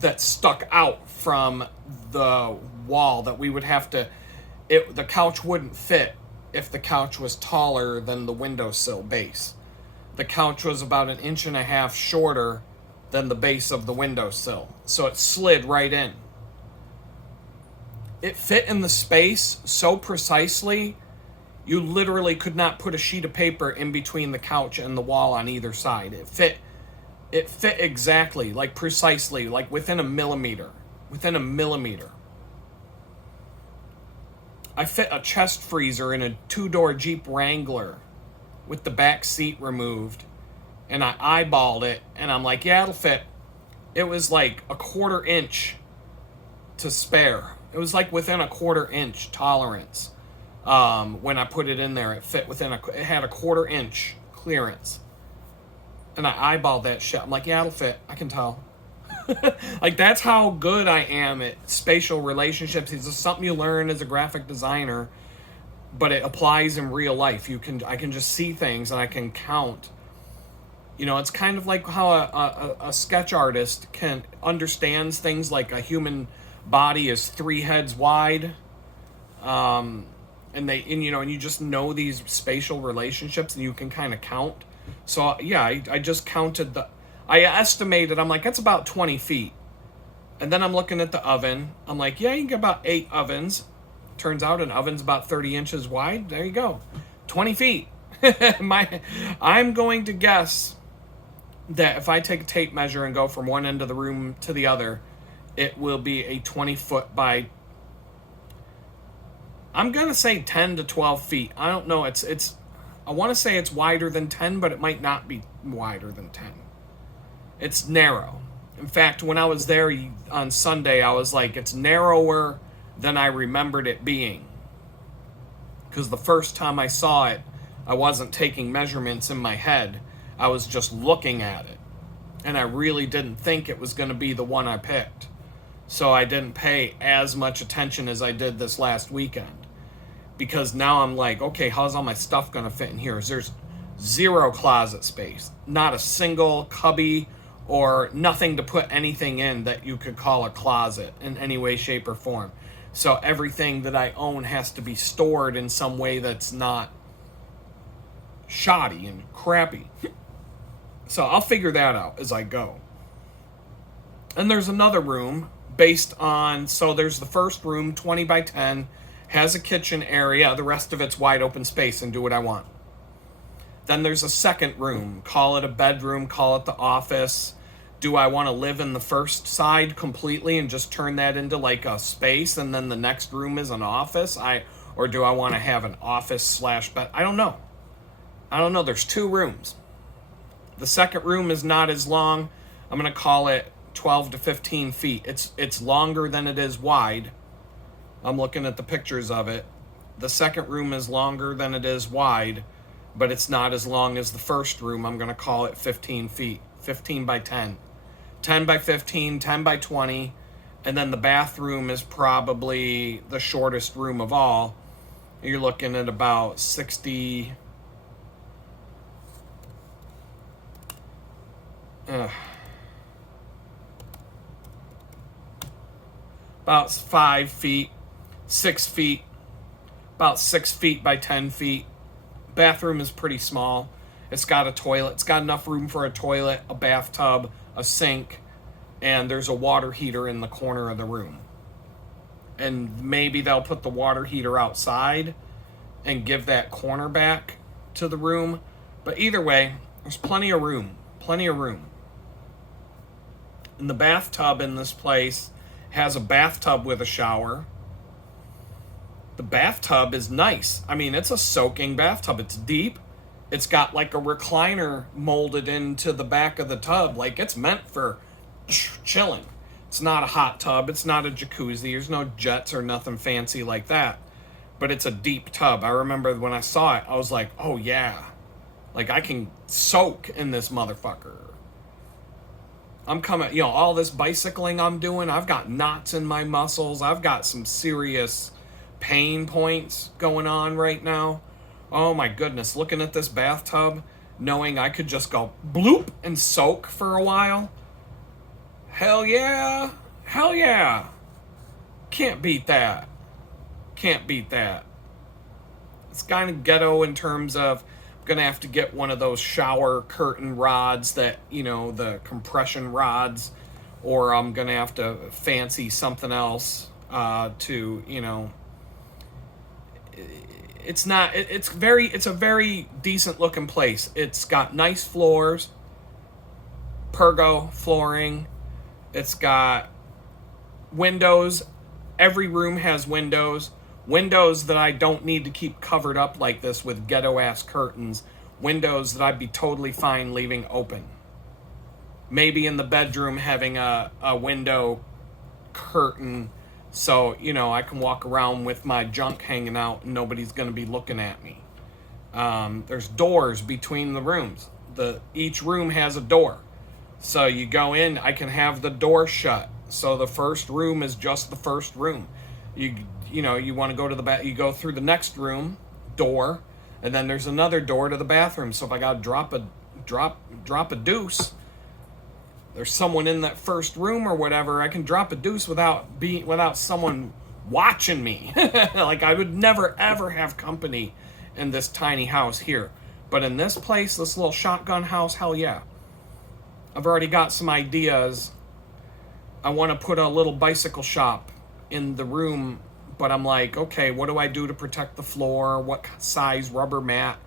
that stuck out from the wall that we would have to... the couch wouldn't fit if the couch was taller than the windowsill base. The couch was about 1.5 inches shorter than the base of the windowsill, so it slid right in. It fit in the space so precisely, you literally could not put a sheet of paper in between the couch and the wall on either side. It fit exactly, like precisely, like within a millimeter. I fit a chest freezer in a 2-door Jeep Wrangler with the back seat removed, and I eyeballed it, and I'm like, yeah, it'll fit. It was like 1/4 inch to spare. It was like within 1/4 inch tolerance. When I put it in there, it fit it had 1/4 inch clearance. And I eyeballed that shit. I'm like, yeah, it'll fit. I can tell. Like, that's how good I am at spatial relationships. It's just something you learn as a graphic designer, but it applies in real life. I can just see things and I can count. It's kind of like how a sketch artist understands things like a human body is 3 heads wide. And you just know these spatial relationships and you can kind of count. So yeah, I just counted I estimated, I'm like, that's about 20 feet. And then I'm looking at the oven. I'm like, yeah, you can get about 8 ovens. Turns out an oven's about 30 inches wide. There you go. 20 feet. I'm going to guess that if I take a tape measure and go from one end of the room to the other, it will be a 20 foot by, I'm going to say 10 to 12 feet. I don't know. I want to say it's wider than 10, but it might not be wider than 10. It's narrow. In fact, when I was there on Sunday, I was like, it's narrower than I remembered it being. Because the first time I saw it, I wasn't taking measurements in my head. I was just looking at it. And I really didn't think it was going to be the one I picked. So I didn't pay as much attention as I did this last weekend. Because now I'm like, okay, how's all my stuff going to fit in here? There's zero closet space. Not a single cubby or nothing to put anything in that you could call a closet in any way, shape, or form. So everything that I own has to be stored in some way that's not shoddy and crappy. So I'll figure that out as I go. And there's another room based on, so there's the first room, 20 by 10, has a kitchen area. The rest of it's wide open space and do what I want. Then there's a second room, call it a bedroom, call it the office. Do I want to live in the first side completely and just turn that into like a space and then the next room is an office? Or do I want to have an office / bed? I don't know. There's 2 rooms. The second room is not as long. I'm going to call it 12 to 15 feet. It's longer than it is wide. I'm looking at the pictures of it. The second room is longer than it is wide, but it's not as long as the first room. I'm going to call it 15 feet, 15 by 10. 10 by 15, 10 by 20, and then the bathroom is probably the shortest room of all. You're looking at about 60... about 5 feet, 6 feet, about 6 feet by 10 feet. Bathroom is pretty small. It's got a toilet. It's got enough room for a toilet, a bathtub, a sink, and there's a water heater in the corner of the room. And maybe they'll put the water heater outside and give that corner back to the room. But either way, there's plenty of room. And the bathtub in this place has a bathtub with a shower. The bathtub is nice. I mean, it's a soaking bathtub. It's deep. It's got like a recliner molded into the back of the tub. Like, it's meant for chilling. It's not a hot tub. It's not a jacuzzi. There's no jets or nothing fancy like that. But it's a deep tub. I remember when I saw it, I was like, oh yeah. Like, I can soak in this motherfucker. I'm coming, all this bicycling I'm doing, I've got knots in my muscles. I've got some serious pain points going on right now. Oh my goodness, looking at this bathtub, knowing I could just go bloop and soak for a while. Hell yeah. Can't beat that. It's kind of ghetto in terms of gonna have to get one of those shower curtain rods that, the compression rods, or I'm gonna have to fancy something else to, it's a very decent looking place. It's got nice floors, pergo flooring. It's got windows. Every room has windows that I don't need to keep covered up like this with ghetto-ass curtains. Windows that I'd be totally fine leaving open. Maybe in the bedroom having a window curtain so, I can walk around with my junk hanging out and nobody's going to be looking at me. There's doors between the rooms. Each room has a door. So you go in, I can have the door shut. So the first room is just the first room. You want to go to the you go through the next room door, and then there's another door to the bathroom. So if I got to drop a deuce, there's someone in that first room or whatever, I can drop a deuce without someone watching me. Like, I would never ever have company in this tiny house here, but in this place, this little shotgun house, hell yeah. I've already got some ideas. I want to put a little bicycle shop in the room, but I'm like, okay, what do I do to protect the floor? What size rubber mat?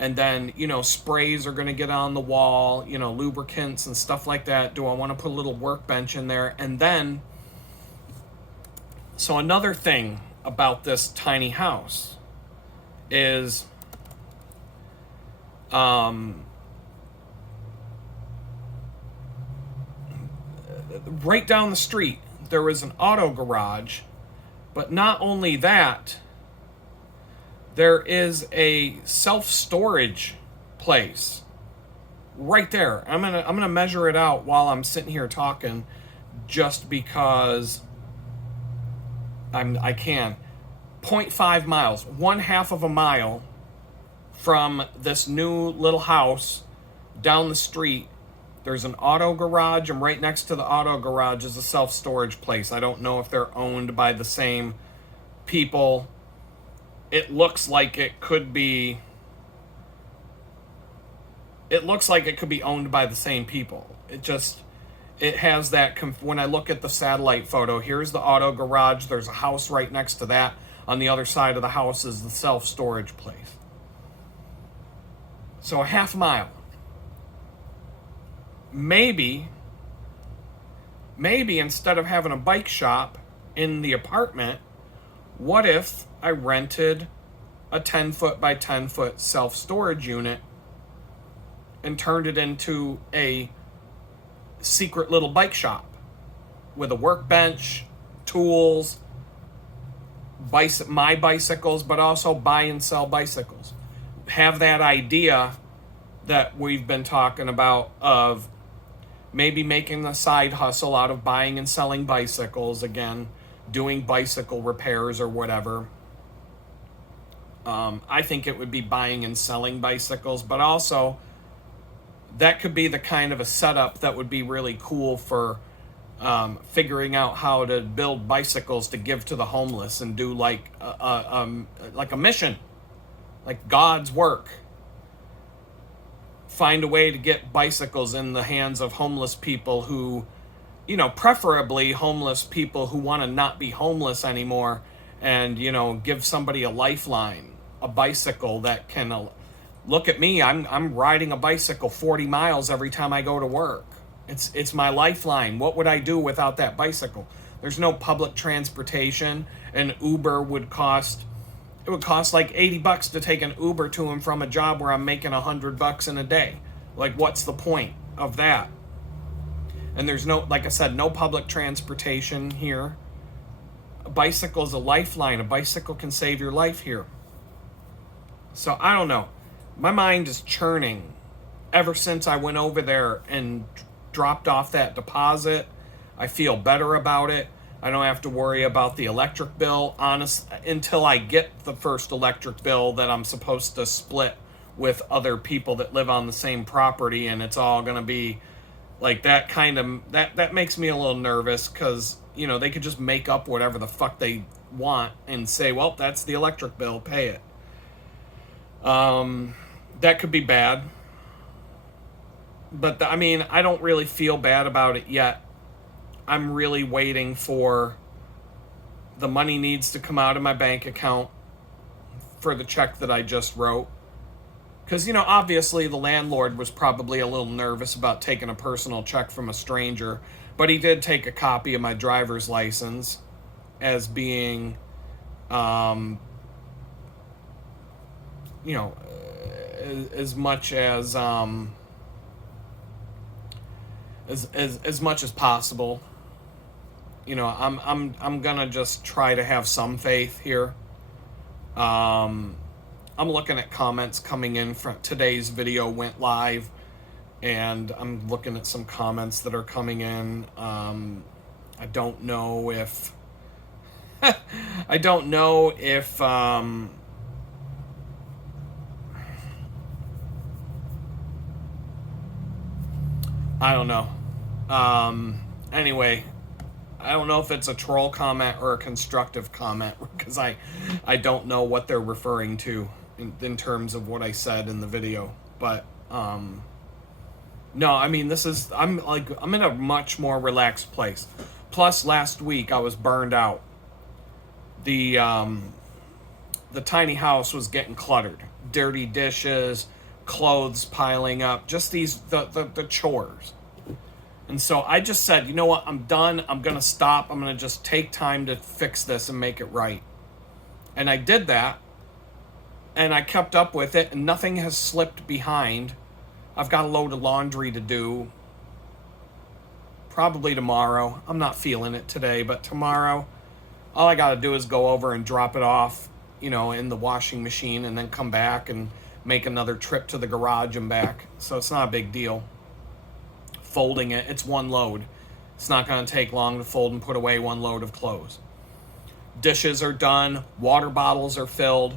And then, sprays are going to get on the wall, lubricants and stuff like that. Do I want to put a little workbench in there? And then, so another thing about this tiny house is Right down the street, there was an auto garage, but not only that, there is a self-storage place right there. I'm gonna measure it out while I'm sitting here talking, just because I can. 0.5 miles, one half of a mile from this new little house down the street, there's an auto garage, and right next to the auto garage is a self-storage place. I don't know if they're owned by the same people. It looks like it could be owned by the same people. It has that, when I look at the satellite photo, here's the auto garage, there's a house right next to that. On the other side of the house is the self-storage place. So a half mile. Maybe instead of having a bike shop in the apartment, what if I rented a 10-foot by 10-foot self-storage unit and turned it into a secret little bike shop with a workbench, tools, my bicycles, but also buy and sell bicycles. Have that idea that we've been talking about of maybe making a side hustle out of buying and selling bicycles again, doing bicycle repairs or whatever. I think it would be buying and selling bicycles, but also that could be the kind of a setup that would be really cool for figuring out how to build bicycles to give to the homeless and do like a mission, like God's work. Find a way to get bicycles in the hands of homeless people who, preferably homeless people who want to not be homeless anymore, and, give somebody a lifeline, a bicycle that can, look at me, I'm riding a bicycle 40 miles every time I go to work. It's my lifeline. What would I do without that bicycle? There's no public transportation. An Uber would cost like $80 to take an Uber to and from a job where I'm making $100 in a day. Like, what's the point of that? And there's no, like I said, no public transportation here. A bicycle is a lifeline. A bicycle can save your life here. So I don't know. My mind is churning ever since I went over there and dropped off that deposit. I feel better about it. I don't have to worry about the electric bill, until I get the first electric bill that I'm supposed to split with other people that live on the same property, and it's all going to be like that that makes me a little nervous, because, they could just make up whatever the fuck they want and say, well, that's the electric bill, pay it. That could be bad. But, I don't really feel bad about it yet. I'm really waiting for the money needs to come out of my bank account for the check that I just wrote. Because, obviously the landlord was probably a little nervous about taking a personal check from a stranger, but he did take a copy of my driver's license as being, as much as much as possible. I'm gonna just try to have some faith here. I'm looking at comments coming in from today's video went live, and I'm looking at some comments that are coming in. I don't know if I don't know if I don't know. Anyway, I don't know if it's a troll comment or a constructive comment, because I don't know what they're referring to in terms of what I said in the video. But no, I'm in a much more relaxed place. Plus, last week I was burned out. The tiny house was getting cluttered, dirty dishes, clothes piling up, just the chores. And so I just said, you know what, I'm done. I'm going to stop. I'm going to just take time to fix this and make it right. And I did that. and I kept up with it, and nothing has slipped behind. I've got a load of laundry to do. Probably tomorrow. I'm not feeling it today, but tomorrow, all I got to do is go over and drop it off, in the washing machine, and then come back and make another trip to the garage and back. So it's not a big deal. Folding it, it's one load. It's not going to take long to fold and put away one load of clothes. Dishes are done. Water bottles are filled.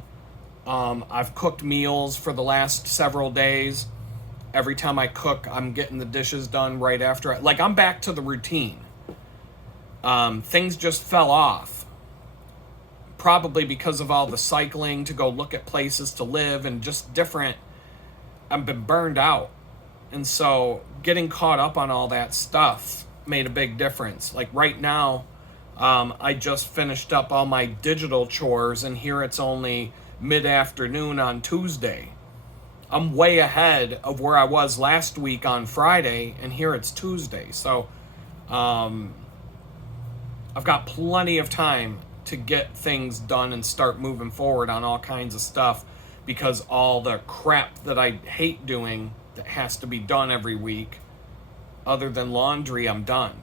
I've cooked meals for the last several days. Every time I cook, I'm getting the dishes done right after. I'm back to the routine. Things just fell off. Probably because of all the cycling to go look at places to live and just different. I've been burned out. And so getting caught up on all that stuff made a big difference. Like right now, I just finished up all my digital chores, and here it's only mid-afternoon on Tuesday. I'm way ahead of where I was last week on Friday, and here it's Tuesday. So I've got plenty of time to get things done and start moving forward on all kinds of stuff, because all the crap that I hate doing that has to be done every week, other than laundry, I'm done.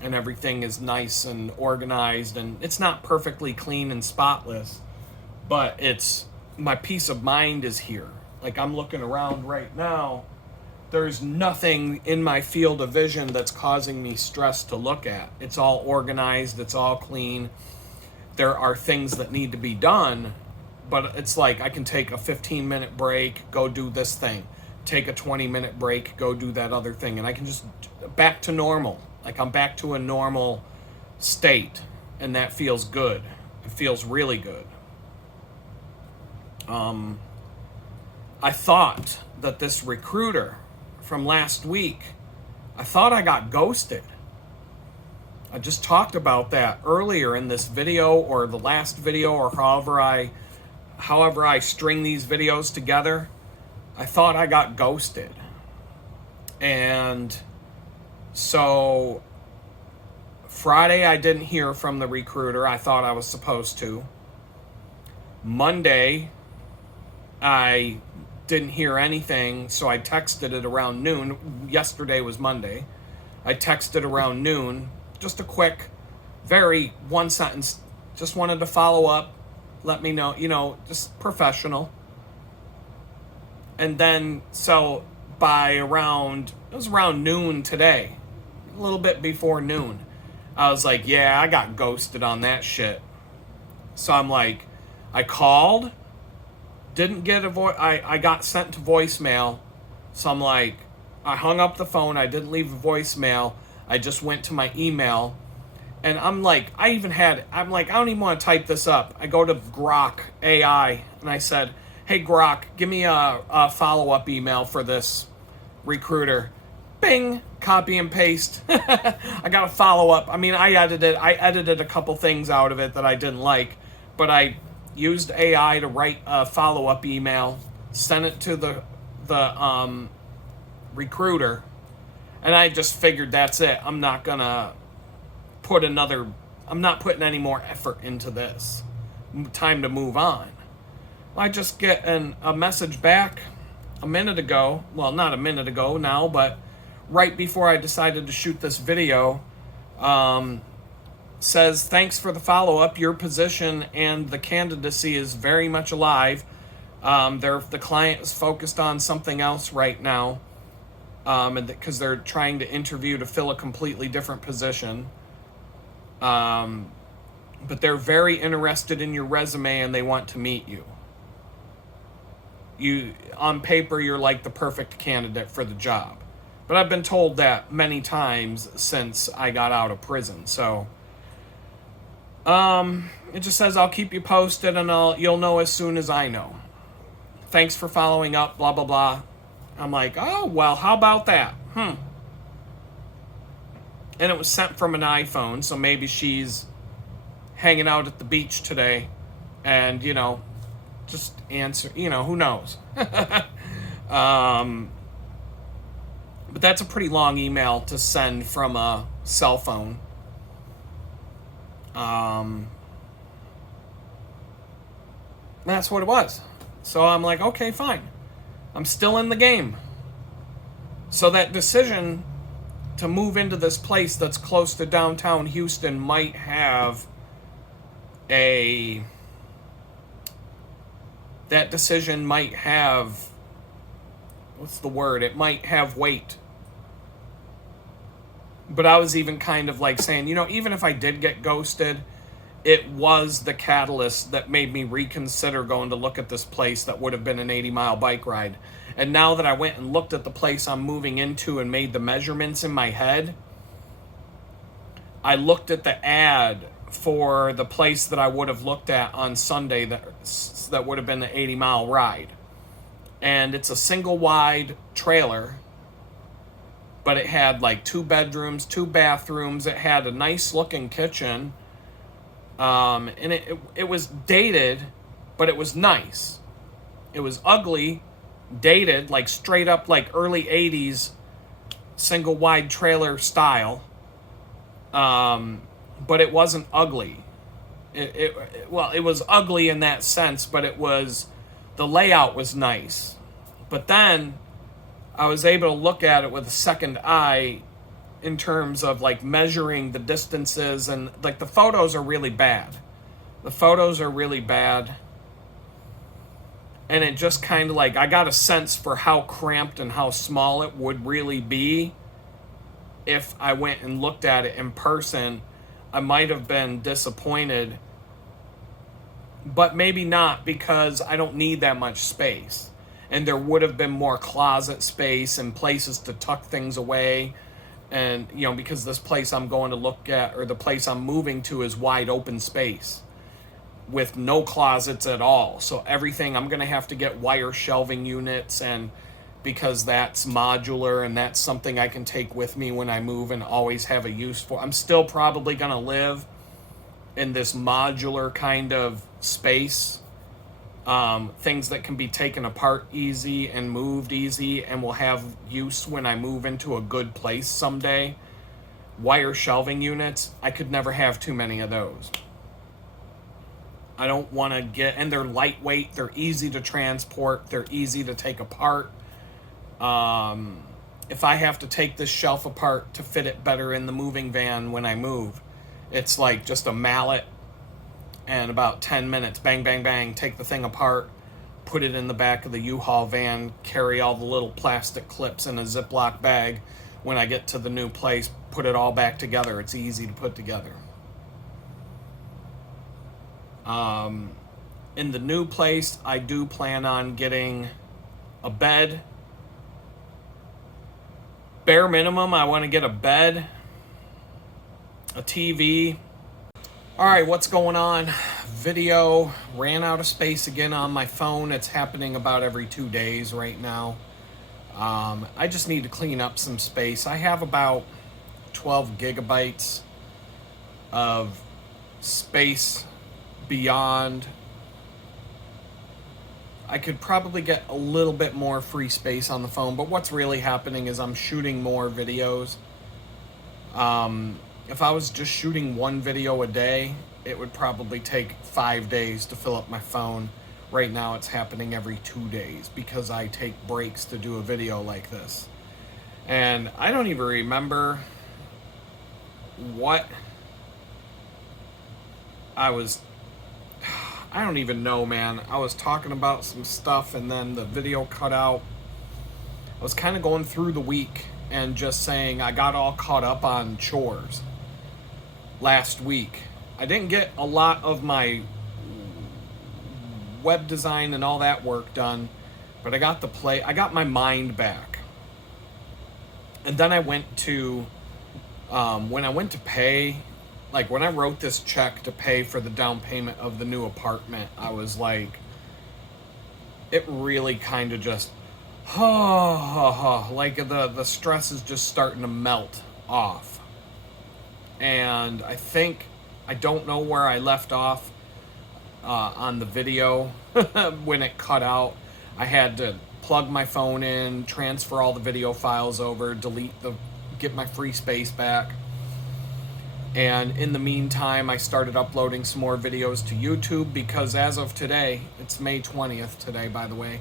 And everything is nice and organized, and it's not perfectly clean and spotless, but my peace of mind is here. Like, I'm looking around right now, there's nothing in my field of vision that's causing me stress to look at. It's all organized, it's all clean. There are things that need to be done, but it's like I can take a 15-minute break, go do this thing. Take a 20-minute break, go do that other thing, and I can just back to normal. Like, I'm back to a normal state, and that feels good. It feels really good. I thought that this recruiter from last week, I thought I got ghosted. I just talked about that earlier in this video, or the last video, or however I string these videos together. I thought I got ghosted. And so Friday I didn't hear from the recruiter. I thought I was supposed to. Monday I didn't hear anything, so I texted it around noon. Yesterday was Monday. I texted around noon. Just a quick, very one sentence. Just wanted to follow up. Let me know, just professional. And then, so it was around noon today, a little bit before noon, I was like, yeah, I got ghosted on that shit. So I'm like, I called, didn't get I got sent to voicemail. So I'm like, I hung up the phone, I didn't leave a voicemail, I just went to my email. And I'm like, I don't even want to type this up. I go to Grok AI, and I said, hey, Grok, give me a follow-up email for this recruiter. Bing, copy and paste. I got a follow-up. I mean, I edited a couple things out of it that I didn't like, but I used AI to write a follow-up email, sent it to the recruiter, and I just figured that's it. I'm not putting any more effort into this. Time to move on. I just get a message back a minute ago. Well, not a minute ago now, but right before I decided to shoot this video. Says, thanks for the follow-up. Your position and the candidacy is very much alive. The client is focused on something else right now, because they're trying to interview to fill a completely different position. But they're very interested in your resume and they want to meet you. On paper, you're like the perfect candidate for the job. But I've been told that many times since I got out of prison. So, it just says, I'll keep you posted and you'll know as soon as I know. Thanks for following up, blah, blah, blah. I'm like, oh, well, how about that? And it was sent from an iPhone, so maybe she's hanging out at the beach today and, just answer, who knows? But that's a pretty long email to send from a cell phone. That's what it was. So I'm like, okay, fine. I'm still in the game. So that decision to move into this place that's close to downtown Houston might have a... That decision might have... What's the word? It might have weight. But I was even kind of like saying, even if I did get ghosted, it was the catalyst that made me reconsider going to look at this place that would have been an 80-mile bike ride. And now that I went and looked at the place I'm moving into and made the measurements in my head, I looked at the ad for the place that I would have looked at on Sunday that would have been the 80-mile ride. And it's a single wide trailer, but it had like 2 bedrooms, 2 bathrooms. It had a nice looking kitchen. And it was dated, but it was nice. It was ugly, dated, like straight up like early 80s single wide trailer style. But it wasn't ugly. It was ugly in that sense, but the layout was nice. But then I was able to look at it with a second eye in terms of like measuring the distances, and like the photos are really bad. And it just kind of like, I got a sense for how cramped and how small it would really be if I went and looked at it in person. I might have been disappointed, but maybe not, because I don't need that much space. And there would have been more closet space and places to tuck things away. And, because this place I'm going to look at, or the place I'm moving to, is wide open space with no closets at all. So everything, I'm going to have to get wire shelving units, and because that's modular and that's something I can take with me when I move and always have a use for. I'm still probably going to live in this modular kind of space. Things that can be taken apart easy and moved easy and will have use when I move into a good place someday. Wire shelving units, I could never have too many of those. I don't want to get, and they're lightweight, they're easy to transport, they're easy to take apart. If I have to take this shelf apart to fit it better in the moving van when I move, it's like just a mallet and about 10 minutes, bang, bang, bang, take the thing apart, put it in the back of the U-Haul van, carry all the little plastic clips in a Ziploc bag. When I get to the new place, put it all back together. It's easy to put together. In the new place, I do plan on getting a bed. Bare minimum, I want to get a bed, a TV. All right, what's going on? Video ran out of space again on my phone. It's happening about every 2 days right now. I just need to clean up some space. I have about 12 gigabytes of space beyond. I could probably get a little bit more free space on the phone, but what's really happening is I'm shooting more videos. If I was just shooting one video a day, it would probably take 5 days to fill up my phone. Right now it's happening every 2 days because I take breaks to do a video like this. And I don't even remember what I don't even know, man. I was talking about some stuff and then the video cut out. I was kind of going through the week and just saying I got all caught up on chores last week. I didn't get a lot of my web design and all that work done, but I got my mind back. And then I went to, when I went to pay, like when I wrote this check to pay for the down payment of the new apartment, I was like, it really kind of just, like the stress is just starting to melt off. And I don't know where I left off on the video when it cut out. I had to plug my phone in, transfer all the video files over, get my free space back. And in the meantime, I started uploading some more videos to YouTube because as of today, it's May 20th today, by the way,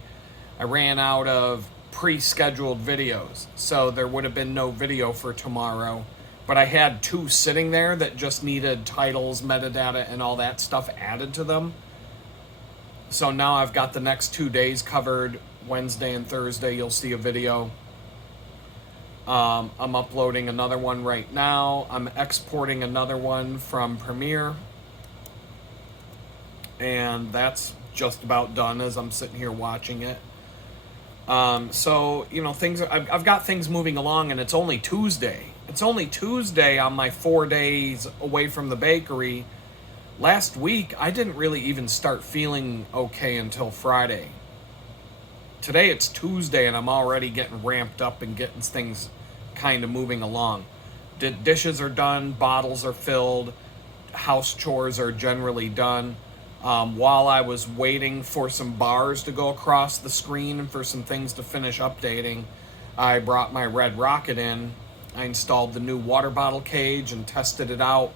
I ran out of pre-scheduled videos. So there would have been no video for tomorrow. But I had 2 sitting there that just needed titles, metadata, and all that stuff added to them. So now I've got the next 2 days covered. Wednesday and Thursday, you'll see a video. I'm uploading another one right now. I'm exporting another one from Premiere. And that's just about done as I'm sitting here watching it. So, I've got things moving along, and it's only Tuesday. It's only Tuesday on my 4 days away from the bakery. Last week, I didn't really even start feeling okay until Friday. Today it's Tuesday, and I'm already getting ramped up and getting things kind of moving along. Dishes are done, bottles are filled, house chores are generally done. While I was waiting for some bars to go across the screen and for some things to finish updating, I brought my Red Rocket in. I installed the new water bottle cage and tested it out.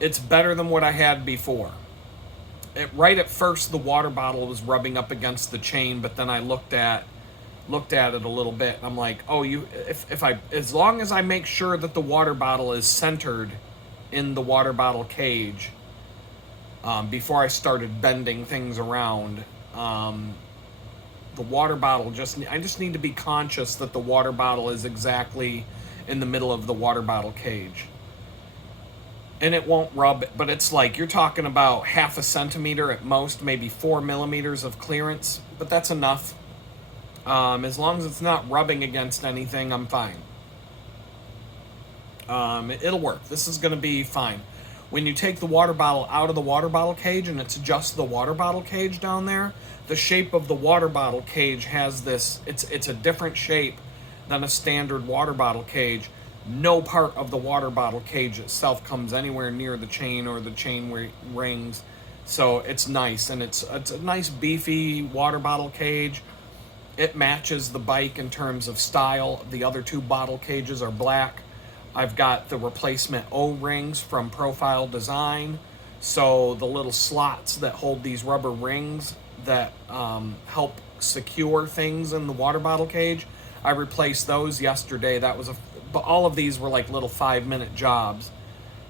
It's better than what I had before. Right at first, the water bottle was rubbing up against the chain, but then I looked at it a little bit, and I'm like, oh, as long as I make sure that the water bottle is centered in the water bottle cage, before I started bending things around, the water bottle I just need to be conscious that the water bottle is exactly in the middle of the water bottle cage. And it won't rub, but it's like you're talking about 0.5 centimeter at most, maybe 4 millimeters of clearance, but that's enough. As long as it's not rubbing against anything, I'm fine. It'll work. This is going to be fine. When you take the water bottle out of the water bottle cage and it's just the water bottle cage down there, the shape of the water bottle cage has this, it's a different shape than a standard water bottle cage. No part of the water bottle cage itself comes anywhere near the chain or the chain rings. So it's nice, and it's a nice beefy water bottle cage. It matches the bike in terms of style. The other 2 bottle cages are black. I've got the replacement O-rings from Profile Design. So the little slots that hold these rubber rings that help secure things in the water bottle cage, I replaced those yesterday. But all of these were like little 5-minute jobs.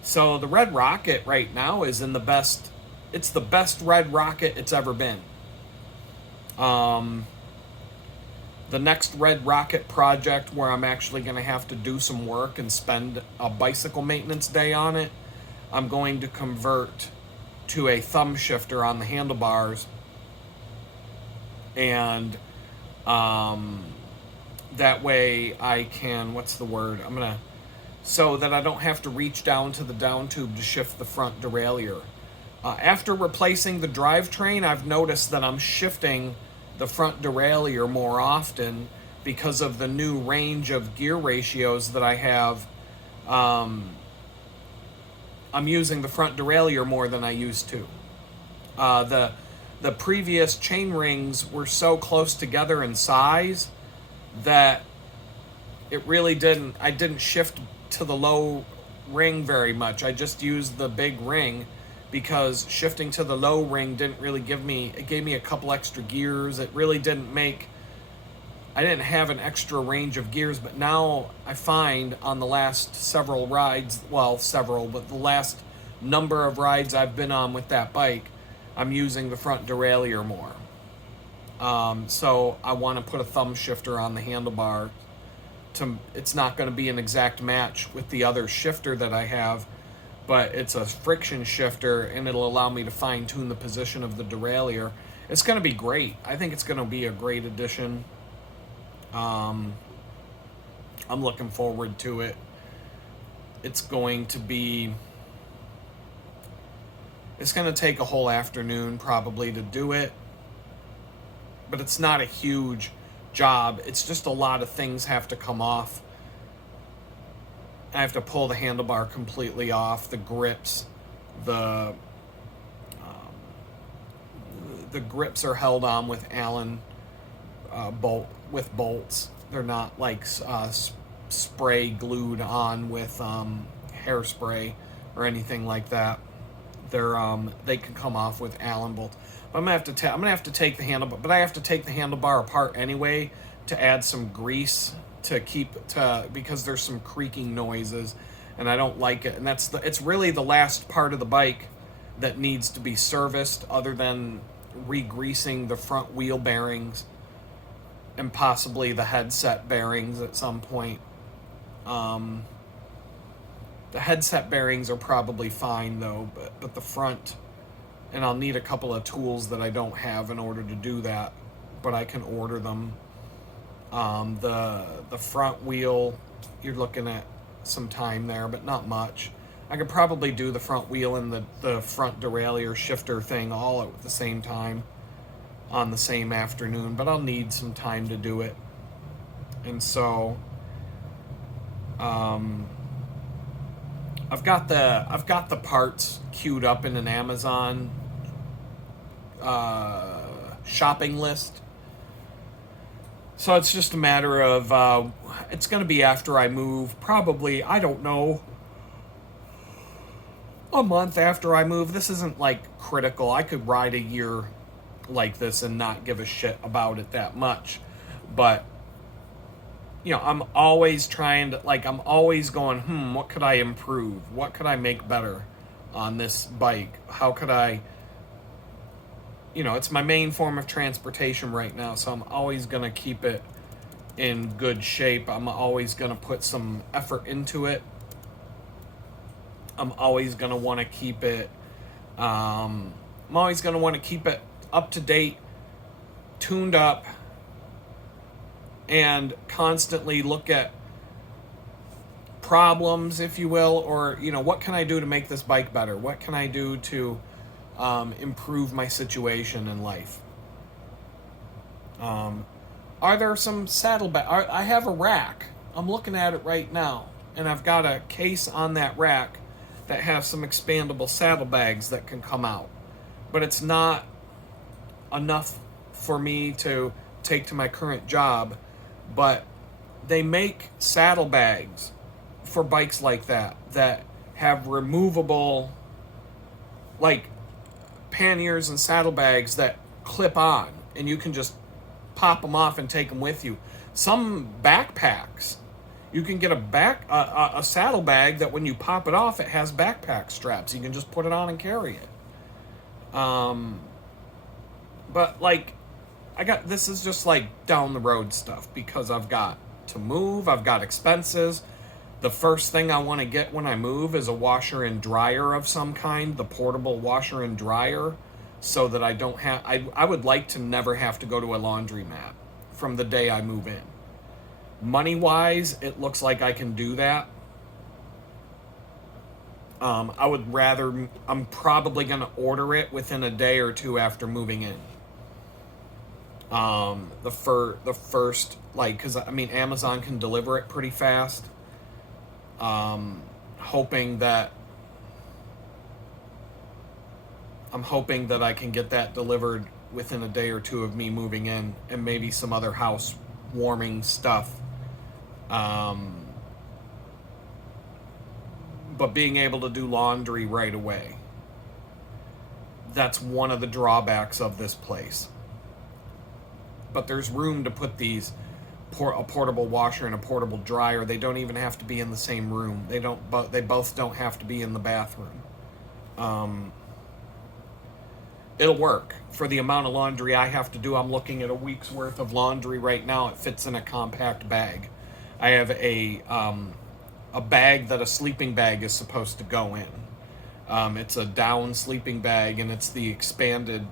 So the Red Rocket right now is it's the best Red Rocket it's ever been. The next Red Rocket project where I'm actually going to have to do some work and spend a bicycle maintenance day on it, I'm going to convert to a thumb shifter on the handlebars. And that way I can, so that I don't have to reach down to the down tube to shift the front derailleur. After replacing the drivetrain, I've noticed that I'm shifting the front derailleur more often because of the new range of gear ratios that I have. I'm using the front derailleur more than I used to. The previous chain rings were so close together in size that I didn't shift to the low ring very much. I just used the big ring because shifting to the low ring didn't really it gave me a couple extra gears. It really I didn't have an extra range of gears, but now I find on the last several rides, but the last number of rides I've been on with that bike, I'm using the front derailleur more. So I want to put a thumb shifter on the handlebar. It's not going to be an exact match with the other shifter that I have, but it's a friction shifter, and it'll allow me to fine-tune the position of the derailleur. It's going to be great. I think it's going to be a great addition. I'm looking forward to it. It's going to take a whole afternoon probably to do it, but it's not a huge job. It's just a lot of things have to come off. I have to pull the handlebar completely off, the grips, the grips are held on with Allen bolts. They're not like spray glued on with hairspray or anything like that. They can come off with Allen bolts. But I'm gonna have to take the handlebar, but I have to take the handlebar apart anyway to add some grease because there's some creaking noises, and I don't like it. And it's really the last part of the bike that needs to be serviced, other than re-greasing the front wheel bearings and possibly the headset bearings at some point. The headset bearings are probably fine though, but the front, and I'll need a couple of tools that I don't have in order to do that, but I can order them. The front wheel, you're looking at some time there, but not much. I could probably do the front wheel and the front derailleur shifter thing all at the same time on the same afternoon, but I'll need some time to do it. And so I've got the parts queued up in an Amazon shopping list. So it's just a matter of it's going to be after I move, probably, I don't know, a month after I move. This isn't like critical. I could ride a year like this and not give a shit about it that much. But I'm always trying to, I'm always going, what could I improve? What could I make better on this bike? How could I, it's my main form of transportation right now, so I'm always going to keep it in good shape. I'm always going to put some effort into it. I'm always going to want to keep it, up to date, tuned up, and constantly look at problems, if you will, or, what can I do to make this bike better? What can I do to improve my situation in life? Are there some saddlebags? I have a rack. I'm looking at it right now, and I've got a case on that rack that has some expandable saddlebags that can come out. But it's not enough for me to take to my current job. But they make saddlebags for bikes like that have removable, panniers and saddlebags that clip on, and you can just pop them off and take them with you. Some backpacks, you can get a saddlebag that when you pop it off, it has backpack straps. You can just put it on and carry it. But this is just down the road stuff, because I've got to move, I've got expenses. The first thing I want to get when I move is a washer and dryer of some kind, the portable washer and dryer, so that I don't have, I would like to never have to go to a laundromat from the day I move in. Money-wise, it looks like I can do that. I'm probably going to order it within a day or two after moving in. The first, because Amazon can deliver it pretty fast. Hoping that I can get that delivered within a day or two of me moving in, and maybe some other house warming stuff. But being able to do laundry right away, that's one of the drawbacks of this place. But there's room to put these, a portable washer and a portable dryer. They don't even have to be in the same room. They both don't have to be in the bathroom. It'll work for the amount of laundry I have to do. I'm looking at a week's worth of laundry right now. It fits in a compact bag. I have a bag that a sleeping bag is supposed to go in. It's a down sleeping bag, and it's the expanded.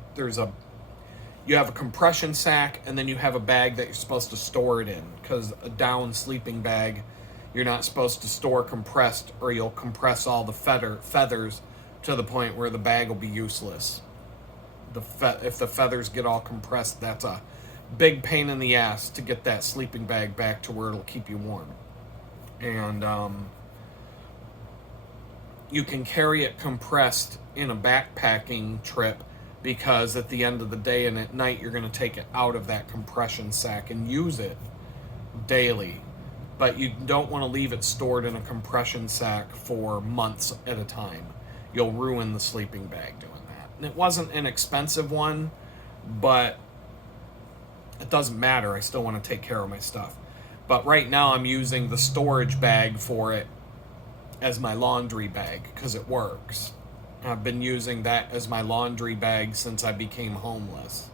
You have a compression sack, and then you have a bag that you're supposed to store it in, because a down sleeping bag, you're not supposed to store compressed, or you'll compress all the feathers to the point where the bag will be useless. If the feathers get all compressed, that's a big pain in the ass to get that sleeping bag back to where it'll keep you warm. And you can carry it compressed in a backpacking trip, because at the end of the day and at night, you're going to take it out of that compression sack and use it daily. but you don't want to leave it stored in a compression sack for months at a time. You'll ruin the sleeping bag doing that. And it wasn't an expensive one, but it doesn't matter. I still want to take care of my stuff. But right now I'm using the storage bag for it as my laundry bag because it works. I've been using that as my laundry bag since I became homeless.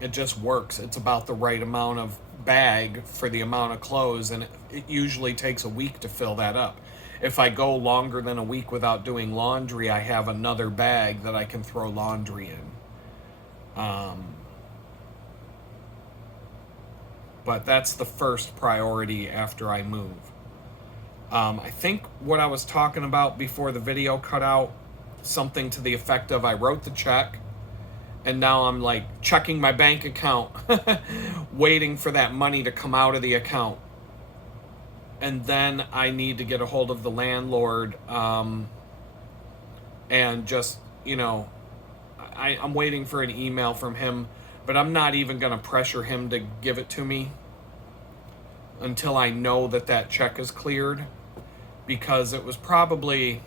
It just works. It's about the right amount of bag for the amount of clothes, and it usually takes a week to fill that up. If I go longer than a week without doing laundry, I have another bag that I can throw laundry in. But that's the first priority after I move. I think what I was talking about before the video cut out, something to the effect of I wrote the check, and now I'm like checking my bank account, waiting for that money to come out of the account. And then I need to get a hold of the landlord, and just, I'm waiting for an email from him, but I'm not even going to pressure him to give it to me until I know that check is cleared, because it was probably,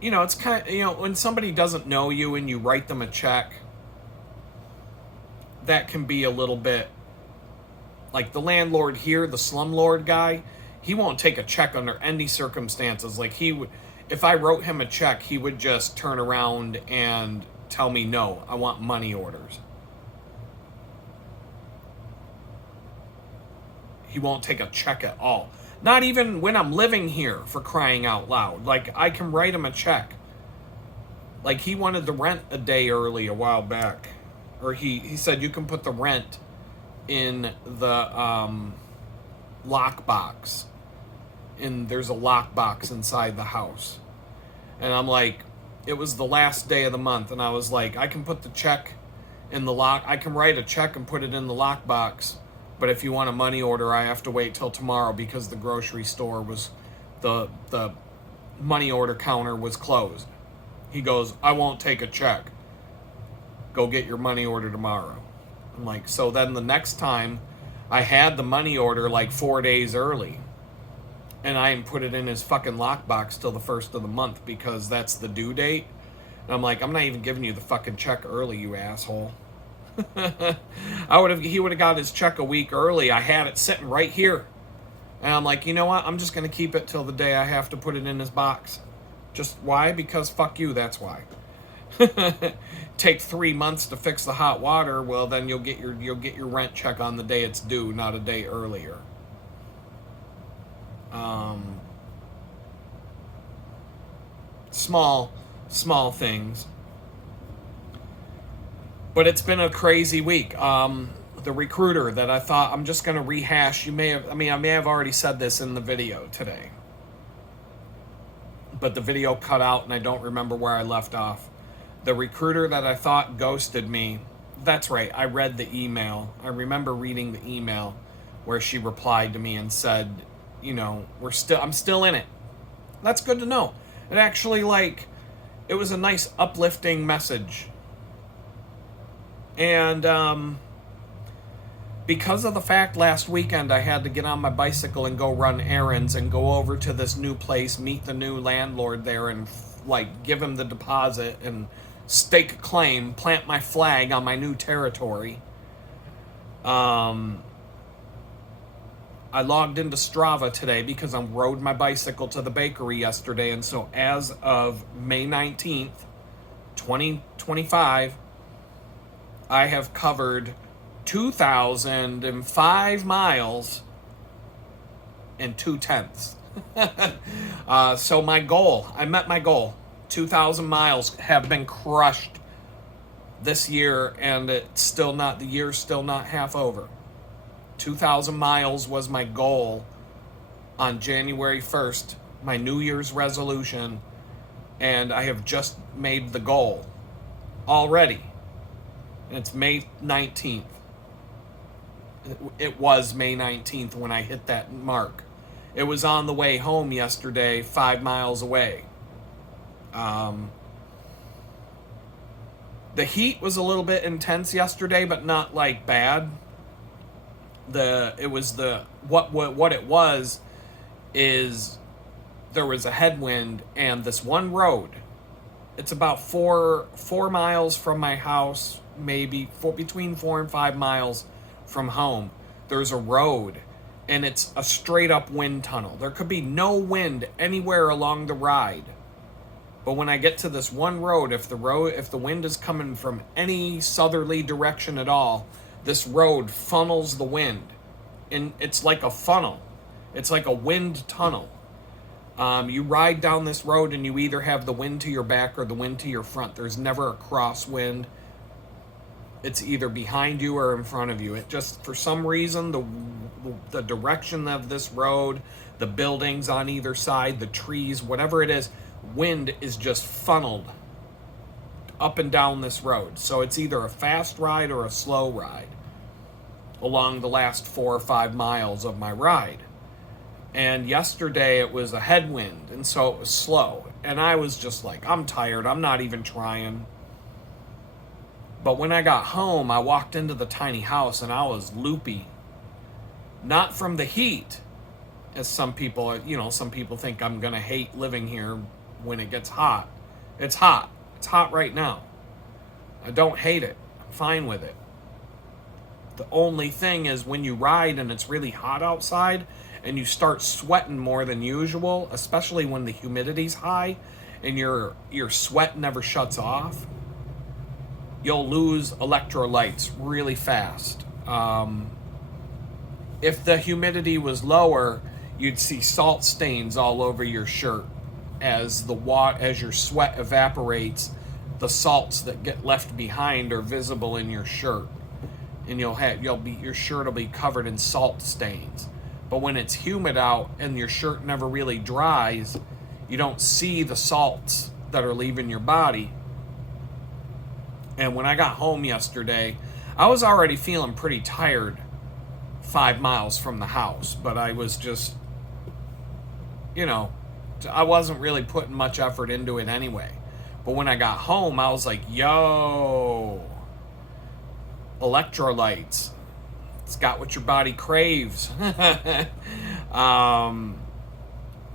it's kind of, when somebody doesn't know you and you write them a check, that can be a little bit, like the landlord here, the slumlord guy, he won't take a check under any circumstances. Like he would, if I wrote him a check, he would just turn around and tell me, no, I want money orders. He won't take a check at all. Not even when I'm living here, for crying out loud. Like, I can write him a check. Like, he wanted the rent a day early a while back. Or he said you can put the rent in the lockbox. And there's a lockbox inside the house. And I'm like, it was the last day of the month, and I was like, I can put the check in the lock. I can write a check and put it in the lockbox. But if you want a money order, I have to wait till tomorrow because the grocery store was, the money order counter was closed. He goes, I won't take a check. Go get your money order tomorrow. I'm like, so then the next time I had the money order like 4 days early, and I didn't put it in his fucking lockbox till the first of the month because that's the due date. And I'm like, I'm not even giving you the fucking check early, you asshole. He would have got his check a week early. I had it sitting right here. And I'm like, you know what? I'm just going to keep it till the day I have to put it in his box. Just why? Because fuck you, that's why. Take 3 months to fix the hot water, well then you'll get your rent check on the day it's due, not a day earlier. Small things. But it's been a crazy week. The recruiter that I thought, I'm just going to rehash. I may have already said this in the video today. But the video cut out and I don't remember where I left off. The recruiter that I thought ghosted me, that's right, I read the email. I remember reading the email where she replied to me and said, I'm still in it. That's good to know. It actually, it was a nice uplifting message. And because of the fact last weekend I had to get on my bicycle and go run errands and go over to this new place, meet the new landlord there and give him the deposit and stake a claim, plant my flag on my new territory. I logged into Strava today because I rode my bicycle to the bakery yesterday, and so as of May 19th, 2025, I have covered 2,005 miles and 2/10. So my goal, I met my goal. 2,000 miles have been crushed this year, and the year's still not half over. 2,000 miles was my goal on January 1st, my New Year's resolution, and I have just made the goal already. And it's May 19th. It was May 19th when I hit that mark. It was on the way home yesterday, 5 miles away. The heat was a little bit intense yesterday, but not bad. What it was is there was a headwind, and this one road, it's about 4 miles from my house, maybe between 4 and 5 miles from home. There's a road, and it's a straight up wind tunnel. There could be no wind anywhere along the ride, but when I get to this one road, if the wind is coming from any southerly direction at all, this road funnels the wind, and it's like a funnel. It's like a wind tunnel. You ride down this road and you either have the wind to your back or the wind to your front. There's never a crosswind. It's either behind you or in front of you. It just, for some reason, the direction of this road, the buildings on either side, the trees, whatever it is, wind is just funneled up and down this road. So it's either a fast ride or a slow ride along the last 4 or 5 miles of my ride. And yesterday it was a headwind, and so it was slow. And I was just like, I'm tired. I'm not even trying. But when I got home, I walked into the tiny house and I was loopy. Not from the heat, as some people think I'm going to hate living here when it gets hot. It's hot. It's hot right now. I don't hate it. I'm fine with it. The only thing is when you ride and it's really hot outside, and you start sweating more than usual, especially when the humidity's high and your sweat never shuts off, you'll lose electrolytes really fast. If the humidity was lower, you'd see salt stains all over your shirt. As your sweat evaporates, the salts that get left behind are visible in your shirt, and your shirt will be covered in salt stains. But when it's humid out and your shirt never really dries, you don't see the salts that are leaving your body. And when I got home yesterday, I was already feeling pretty tired 5 miles from the house, but I was just, I wasn't really putting much effort into it anyway. But when I got home, I was like, yo, electrolytes. It's got what your body craves. My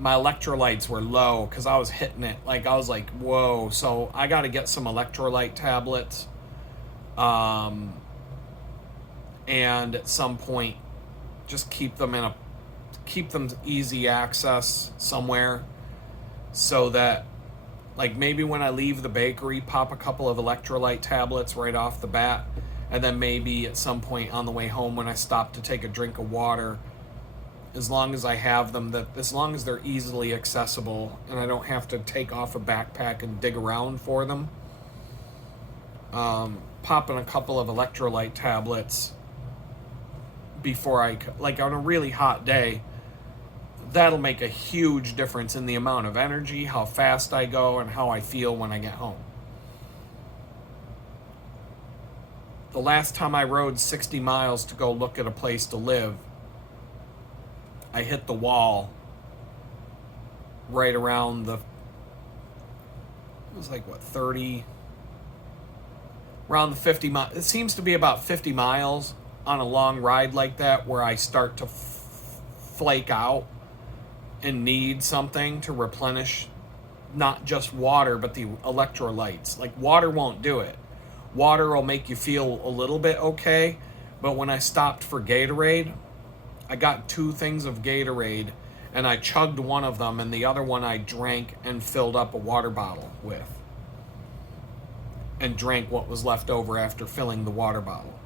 electrolytes were low because I was hitting it. Like, I was like, whoa. So I got to get some electrolyte tablets. And at some point, just keep them easy access somewhere, so that, like, maybe when I leave the bakery, pop a couple of electrolyte tablets right off the bat. And then maybe at some point on the way home when I stop to take a drink of water, as long as I have them, as long as they're easily accessible and I don't have to take off a backpack and dig around for them, popping a couple of electrolyte tablets before like on a really hot day, that'll make a huge difference in the amount of energy, how fast I go, and how I feel when I get home. The last time I rode 60 miles to go look at a place to live, I hit the wall right around it was like, around the 50 miles. It seems to be about 50 miles on a long ride like that where I start to flake out and need something to replenish not just water, but the electrolytes. Like, water won't do it. Water will make you feel a little bit okay, but when I stopped for Gatorade, I got 2 things of Gatorade, and I chugged one of them, and the other one I drank and filled up a water bottle with, and drank what was left over after filling the water bottle.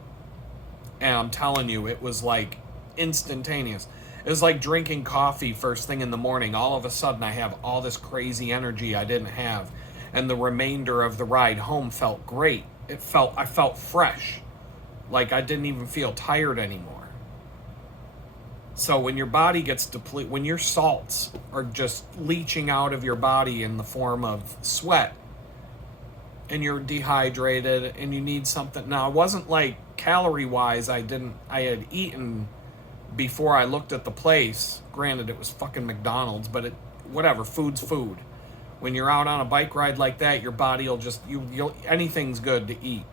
And I'm telling you, it was like instantaneous. It was like drinking coffee first thing in the morning. All of a sudden, I have all this crazy energy I didn't have, and the remainder of the ride home felt great. I felt fresh, like I didn't even feel tired anymore. So when your body gets depleted, when your salts are just leaching out of your body in the form of sweat, and you're dehydrated and you need something. Now, it wasn't like calorie wise, I had eaten before I looked at the place. Granted, it was fucking McDonald's, but whatever, food's food. When you're out on a bike ride like that, your body will just, you'll anything's good to eat.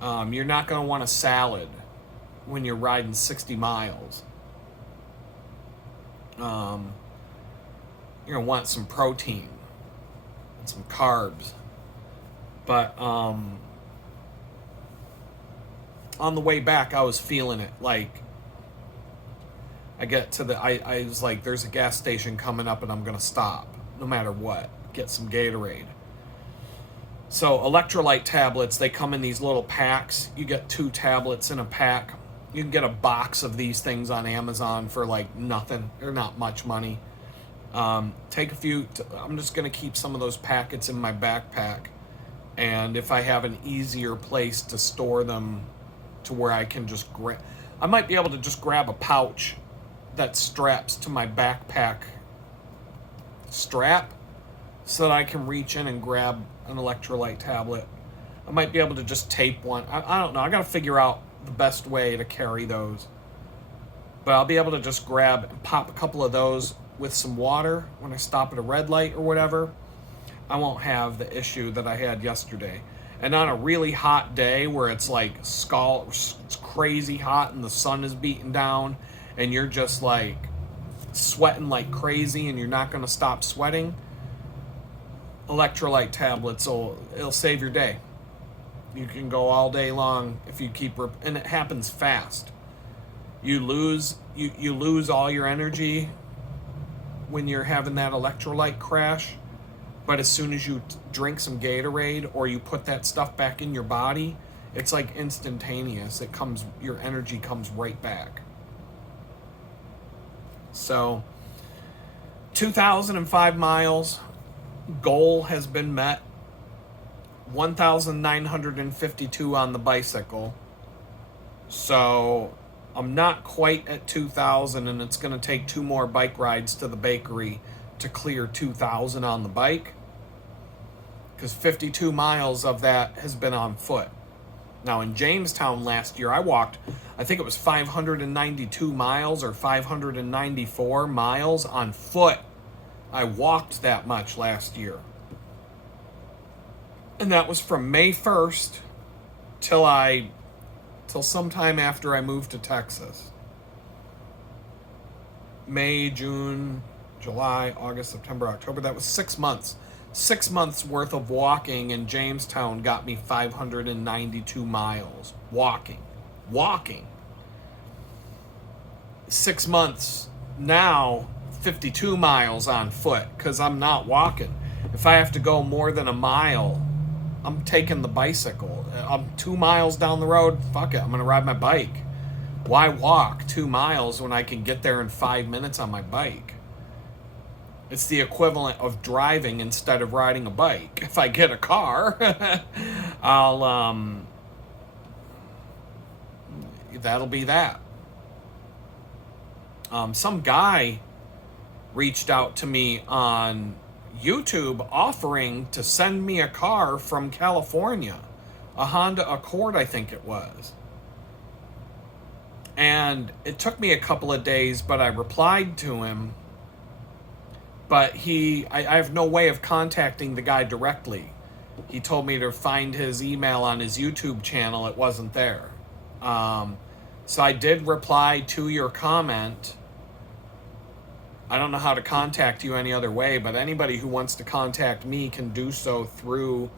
You're not going to want a salad when you're riding 60 miles. You're gonna want some protein and some carbs. But on the way back, I was feeling it. Like, I get to I was like, there's a gas station coming up and I'm gonna stop no matter what, get some Gatorade. So electrolyte tablets, they come in these little packs. You get 2 tablets in a pack. You can get a box of these things on Amazon for like nothing or not much money. Take a few. I'm just going to keep some of those packets in my backpack. And if I have an easier place to store them to where I can just grab, I might be able to just grab a pouch that straps to my backpack strap so that I can reach in and grab an electrolyte tablet. I might be able to just tape one. I don't know. I got to figure out the best way to carry those. But I'll be able to just grab and pop a couple of those with some water when I stop at a red light or whatever. I won't have the issue that I had yesterday. And on a really hot day where it's like it's crazy hot and the sun is beating down and you're just like sweating like crazy and you're not going to stop sweating, electrolyte tablets it'll save your day. You can go all day long if you keep and it happens fast. You lose all your energy when you're having that electrolyte crash, but as soon as you drink some Gatorade or you put that stuff back in your body, it's like instantaneous. Your energy comes right back. So 2,005 miles, goal has been met. 1,952 on the bicycle. So I'm not quite at 2,000, and it's going to take 2 more bike rides to the bakery to clear 2,000 on the bike, because 52 miles of that has been on foot. Now in Jamestown last year, I walked, I think it was 592 miles or 594 miles on foot. I walked that much last year. And that was from May 1st till sometime after I moved to Texas. May, June, July, August, September, October. That was 6 months. 6 months worth of walking in Jamestown got me 592 miles. Walking. 6 months now, 52 miles on foot, because I'm not walking. If I have to go more than a mile, I'm taking the bicycle. I'm 2 miles down the road. Fuck it. I'm going to ride my bike. Why walk 2 miles when I can get there in 5 minutes on my bike? It's the equivalent of driving instead of riding a bike. If I get a car, that'll be that. Some guy reached out to me on YouTube offering to send me a car from California, a Honda Accord, I think it was. And it took me a couple of days, but I replied to him. But I have no way of contacting the guy directly. He told me to find his email on his YouTube channel. It wasn't there. So I did reply to your comment. I don't know how to contact you any other way, but anybody who wants to contact me can do so through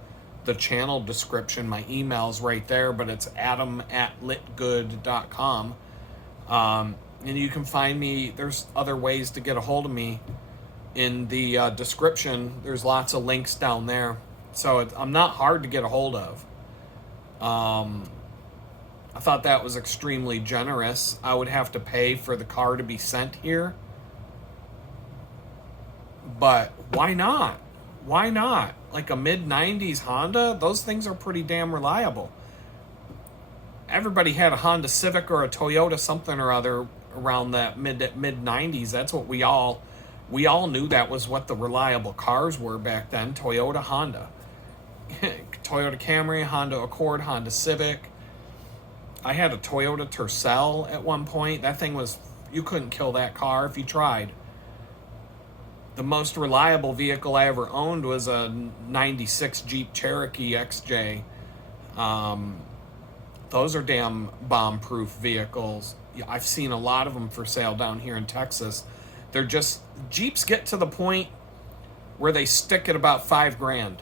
the channel description. My email's right there, but it's adam@litgood.com. And you can find me. There's other ways to get a hold of me in the description. There's lots of links down there. So I'm not hard to get a hold of. I thought that was extremely generous. I would have to pay for the car to be sent here. But why not? Why not? Like a mid-90s Honda, those things are pretty damn reliable. Everybody had a Honda Civic or a Toyota something or other around that mid-90s. That's what we all knew that was what the reliable cars were back then. Toyota, Honda. Toyota Camry, Honda Accord, Honda Civic. I had a Toyota Tercel at one point. That thing was, you couldn't kill that car if you tried. The most reliable vehicle I ever owned was a 96 Jeep Cherokee XJ. Those are damn bomb-proof vehicles. Yeah, I've seen a lot of them for sale down here in Texas. They're just Jeeps get to the point where they stick at about $5,000.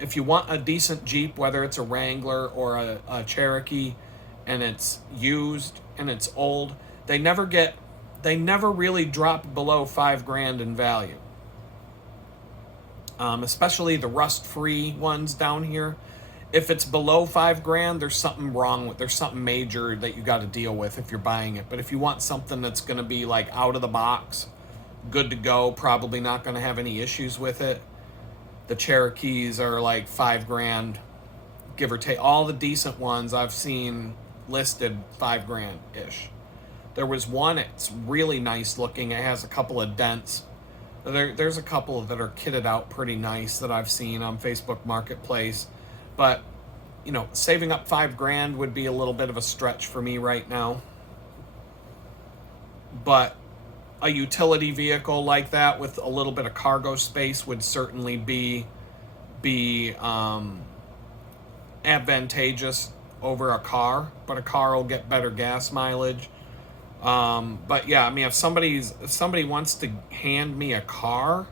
If you want a decent Jeep, whether it's a Wrangler or a Cherokee, and it's used and it's old, they never really drop below $5,000 in value. Especially the rust-free ones down here. If it's below $5,000, there's something wrong with. There's something major that you got to deal with if you're buying it. But if you want something that's going to be like out of the box, good to go, probably not going to have any issues with it. The Cherokees are like $5,000, give or take. All the decent ones I've seen listed $5,000 ish. There was one, it's really nice looking. It has a couple of dents. There's a couple that are kitted out pretty nice that I've seen on Facebook Marketplace. But, you know, saving up $5,000 would be a little bit of a stretch for me right now. But a utility vehicle like that with a little bit of cargo space would certainly be advantageous over a car. But a car will get better gas mileage. But yeah, I mean, if somebody wants to hand me a car,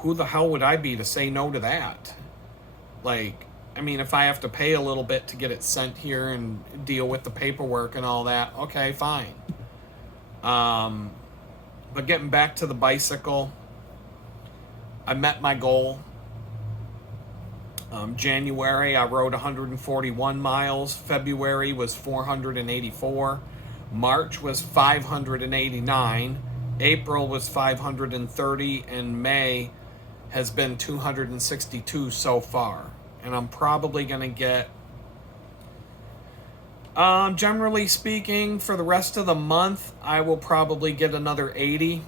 who the hell would I be to say no to that? Like, I mean, if I have to pay a little bit to get it sent here and deal with the paperwork and all that, okay, fine. But getting back to the bicycle, I met my goal. January, I rode 141 miles. February was 484. March was 589. April was 530. And May has been 262 so far. And I'm probably going to get, generally speaking, for the rest of the month, I will probably get another 80.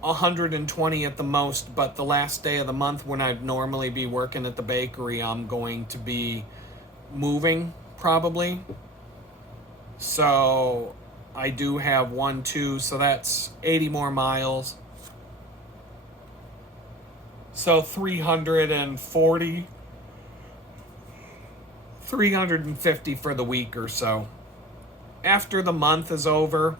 120 at the most, but the last day of the month when I'd normally be working at the bakery, I'm going to be moving, probably. So I do have 1, 2, so that's 80 more miles. So 340, 350 for the week or so. After the month is over,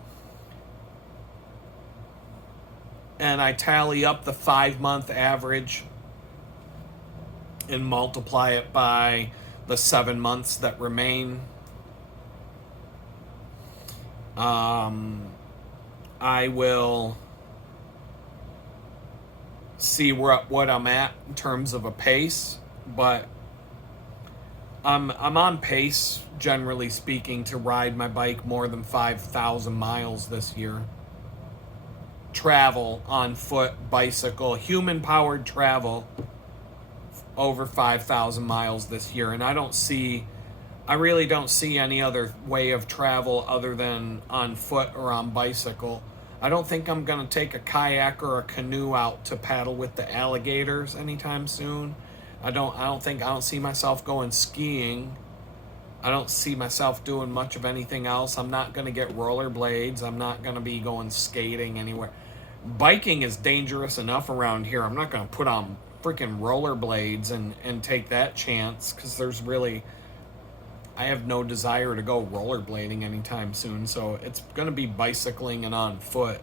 and I tally up the 5-month average and multiply it by the 7 months that remain, I will see what I'm at in terms of a pace, but I'm on pace, generally speaking, to ride my bike more than 5,000 miles this year. Travel on foot, bicycle, human-powered travel over 5,000 miles this year, and I really don't see any other way of travel other than on foot or on bicycle. I don't think I'm going to take a kayak or a canoe out to paddle with the alligators anytime soon. I don't see myself going skiing. I don't see myself doing much of anything else. I'm not going to get rollerblades. I'm not going to be going skating anywhere. Biking is dangerous enough around here. I'm not going to put on freaking rollerblades and take that chance, because I have no desire to go rollerblading anytime soon, so it's going to be bicycling and on foot.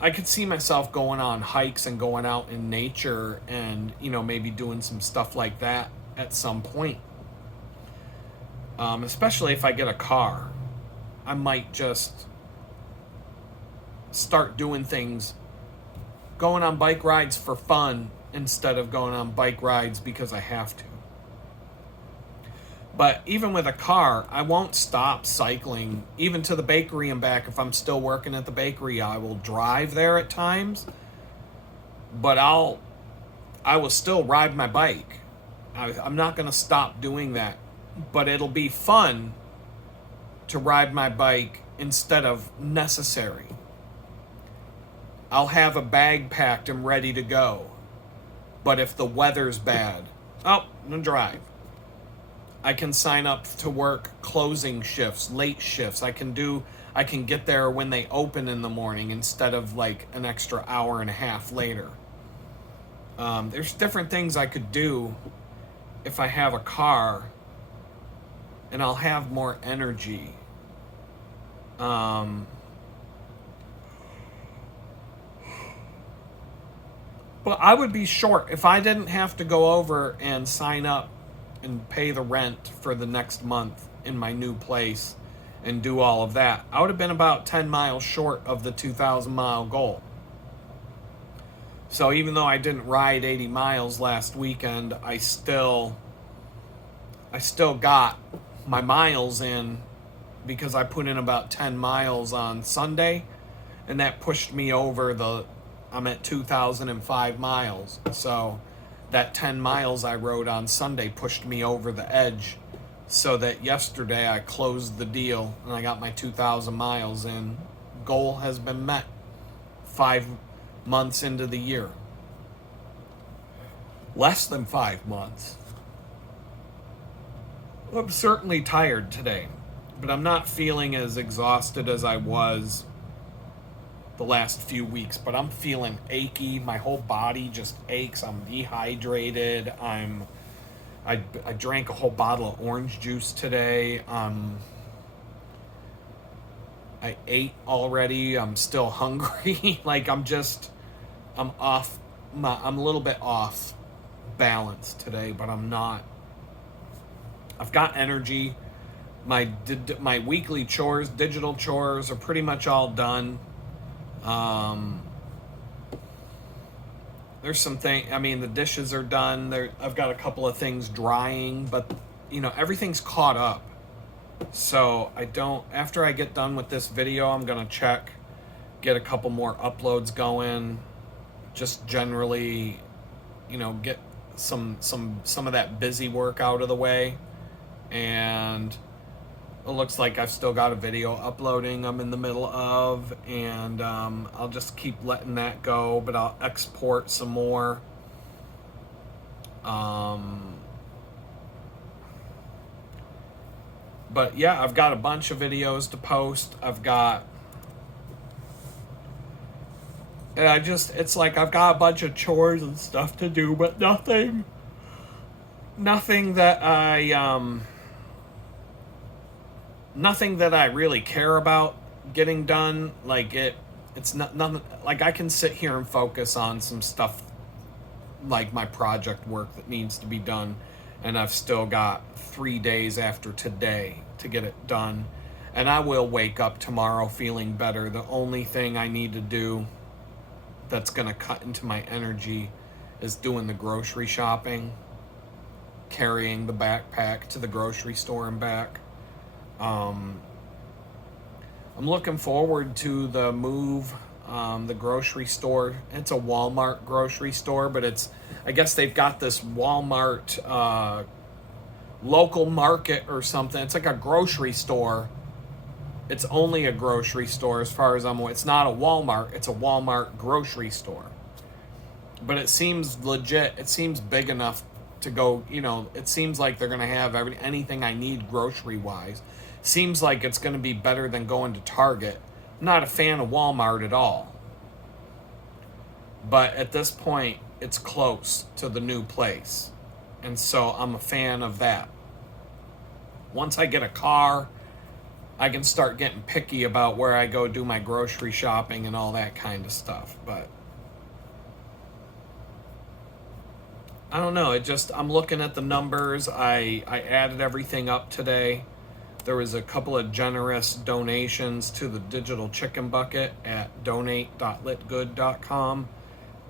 I could see myself going on hikes and going out in nature and, maybe doing some stuff like that at some point. Especially if I get a car. I might just start doing things, going on bike rides for fun instead of going on bike rides because I have to. But even with a car, I won't stop cycling, even to the bakery and back. If I'm still working at the bakery, I will drive there at times. But I will still ride my bike. I'm not going to stop doing that. But it'll be fun to ride my bike instead of necessary. I'll have a bag packed and ready to go. But if the weather's bad, I'm going to drive. I can sign up to work closing shifts, late shifts. I can get there when they open in the morning instead of like an extra hour and a half later. There's different things I could do if I have a car, and I'll have more energy. Um, but I would be short if I didn't have to go over and sign up and pay the rent for the next month in my new place and do all of that. I would have been about 10 miles short of the 2,000 mile goal. So even though I didn't ride 80 miles last weekend, I still got my miles in because I put in about 10 miles on Sunday, and that pushed me over I'm at 2,005 miles. So that 10 miles I rode on Sunday pushed me over the edge, so that yesterday I closed the deal and I got my 2,000 miles in. Goal has been met 5 months into the year. Less than 5 months. I'm certainly tired today, but I'm not feeling as exhausted as I was the last few weeks, but I'm feeling achy. My whole body just aches. I'm dehydrated. I drank a whole bottle of orange juice today. I ate already. I'm still hungry. Like I'm off. I'm a little bit off balance today, but I'm not. I've got energy. My weekly chores, digital chores, are pretty much all done. There's some the dishes are done. I've got a couple of things drying, but everything's caught up. So after I get done with this video, I'm gonna get a couple more uploads going. Just generally, get some of that busy work out of the way. And it looks like I've still got a video uploading I'm in the middle of, and I'll just keep letting that go, but I'll export some more. But yeah, I've got a bunch of videos to post. It's like I've got a bunch of chores and stuff to do, but nothing that nothing that I really care about getting done. Like it's not nothing. Like I can sit here and focus on some stuff, like my project work that needs to be done, and I've still got 3 days after today to get it done, and I will wake up tomorrow feeling better. The only thing I need to do that's gonna cut into my energy is doing the grocery shopping, carrying the backpack to the grocery store and back. I'm looking forward to the move. The grocery store, it's a Walmart grocery store, but I guess they've got this Walmart local market or something. It's like a grocery store. It's only a grocery store as far as I'm aware. It's not a Walmart. It's a Walmart grocery store. But it seems legit. It seems big enough to go, it seems like they're going to have anything I need grocery-wise. Seems like it's going to be better than going to Target. I'm not a fan of Walmart at all. But at this point, it's close to the new place. And so I'm a fan of that. Once I get a car, I can start getting picky about where I go do my grocery shopping and all that kind of stuff. But I don't know. I'm looking at the numbers. I added everything up today. There was a couple of generous donations to the digital chicken bucket at donate.litgood.com.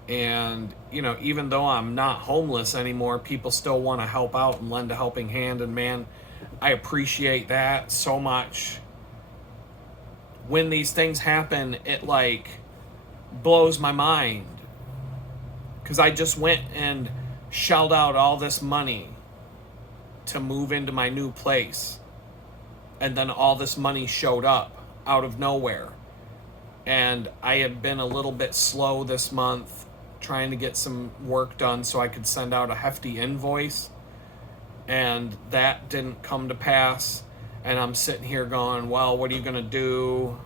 And, even though I'm not homeless anymore, people still want to help out and lend a helping hand. And man, I appreciate that so much. When these things happen, it blows my mind. Because I just went and shelled out all this money to move into my new place. And then all this money showed up out of nowhere. And I had been a little bit slow this month trying to get some work done so I could send out a hefty invoice. And that didn't come to pass. And I'm sitting here going, well, what are you going to do?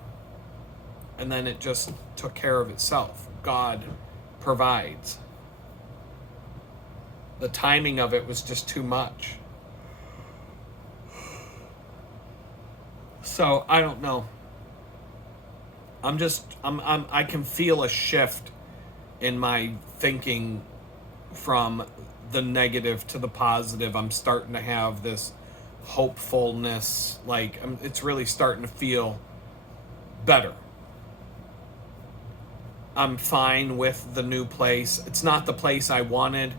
And then it just took care of itself. God provides. The timing of it was just too much. So I don't know. I can feel a shift in my thinking from the negative to the positive. I'm starting to have this hopefulness. Like, it's really starting to feel better. I'm fine with the new place. It's not the place I wanted,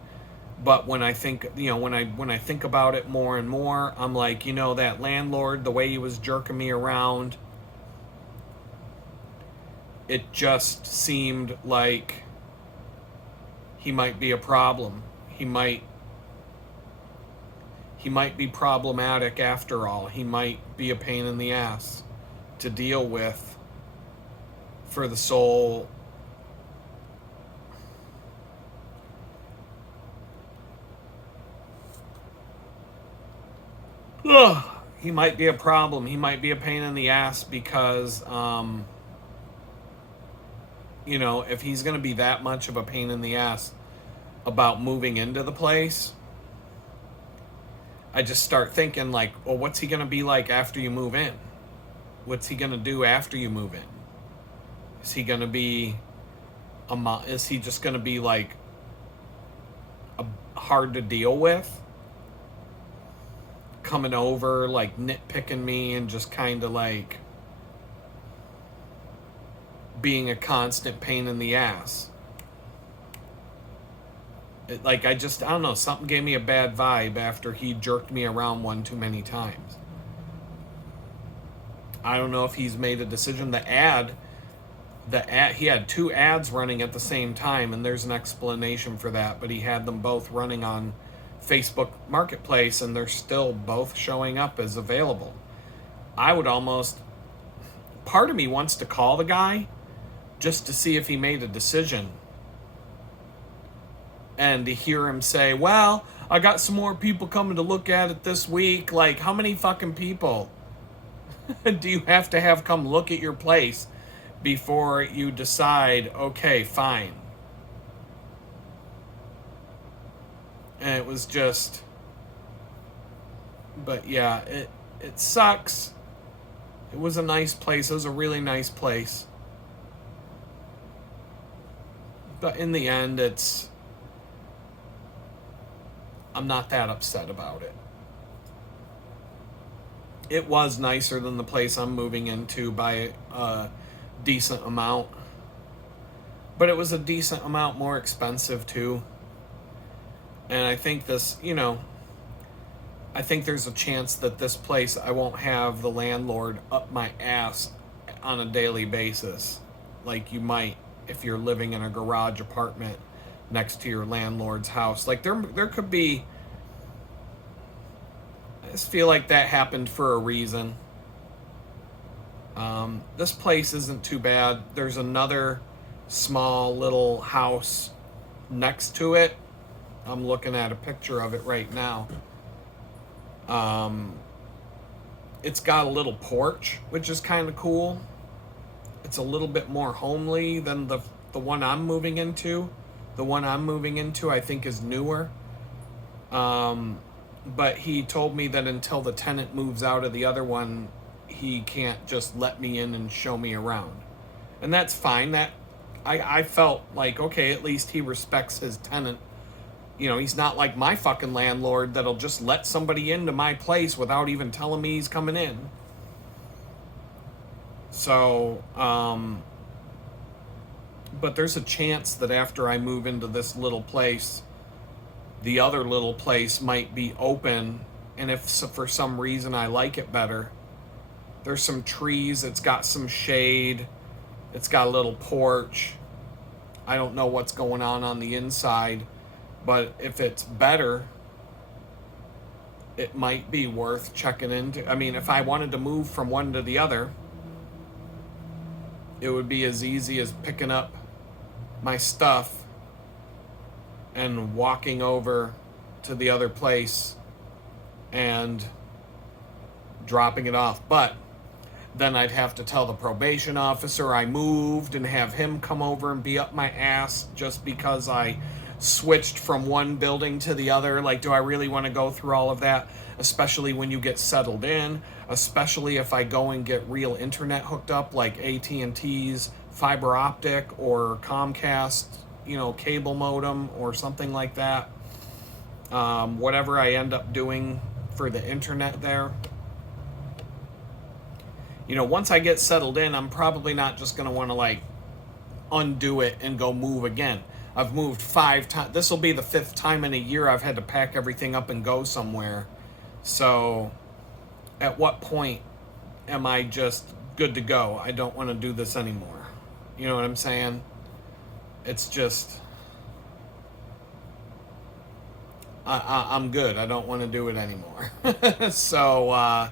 but when I think, when I think about it more and more, I'm like, that landlord, the way he was jerking me around, it just seemed like he might be a problem. He might be problematic after all. He might be a pain in the ass to deal with for the sole he might be a problem. He might be a pain in the ass because if he's going to be that much of a pain in the ass about moving into the place, I just start thinking like, well, what's he going to be like after you move in? What's he going to do after you move in? Is he going to be is he just going to be like hard to deal with? Coming over, like nitpicking me and just kind of like being a constant pain in the ass. I don't know, something gave me a bad vibe after he jerked me around one too many times. I don't know if he's made a decision. The ad, he had 2 ads running at the same time, and there's an explanation for that, but he had them both running on Facebook Marketplace, and they're still both showing up as available. I would almost, part of me wants to call the guy just to see if he made a decision, and to hear him say, well, I got some more people coming to look at it this week. Like, how many fucking people do you have to have come look at your place before you decide, okay, fine? And it was just, but yeah, it sucks. It was a nice place. It was a really nice place. But in the end, I'm not that upset about it. It was nicer than the place I'm moving into by a decent amount. But it was a decent amount more expensive too. And I think I think there's a chance that this place, I won't have the landlord up my ass on a daily basis like you might if you're living in a garage apartment next to your landlord's house. Like there could be, I just feel like that happened for a reason. This place isn't too bad. There's another small little house next to it. I'm looking at a picture of it right now. It's got a little porch, which is kind of cool. It's a little bit more homely than the one I'm moving into. The one I'm moving into, I think, is newer. But he told me that until the tenant moves out of the other one, he can't just let me in and show me around. And that's fine. That I felt like, okay, at least he respects his tenant. He's not like my fucking landlord that'll just let somebody into my place without even telling me he's coming in. So, but there's a chance that after I move into this little place, the other little place might be open. And if for some reason I like it better, there's some trees, it's got some shade, it's got a little porch. I don't know what's going on the inside. But if it's better, it might be worth checking into. I mean, if I wanted to move from one to the other, it would be as easy as picking up my stuff and walking over to the other place and dropping it off. But then I'd have to tell the probation officer I moved and have him come over and be up my ass just because I switched from one building to the other. Like, do I really want to go through all of that? Especially when you get settled in, especially if I go and get real internet hooked up, like AT&T's fiber optic or Comcast, cable modem or something like that. Whatever I end up doing for the internet there. Once I get settled in, I'm probably not just going to want to like undo it and go move again. I've moved 5 times. This will be the 5th time in a year I've had to pack everything up and go somewhere. So at what point am I just good to go? I don't want to do this anymore. You know what I'm saying? It's just, I'm good. I don't want to do it anymore. So, I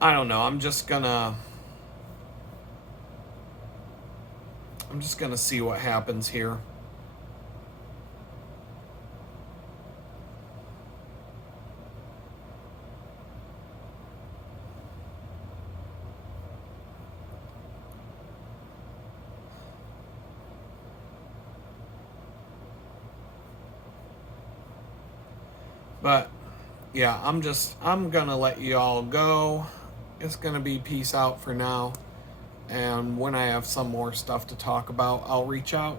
don't know. I'm just gonna see what happens here. But yeah, I'm gonna let you all go. It's gonna be peace out for now. And when I have some more stuff to talk about, I'll reach out.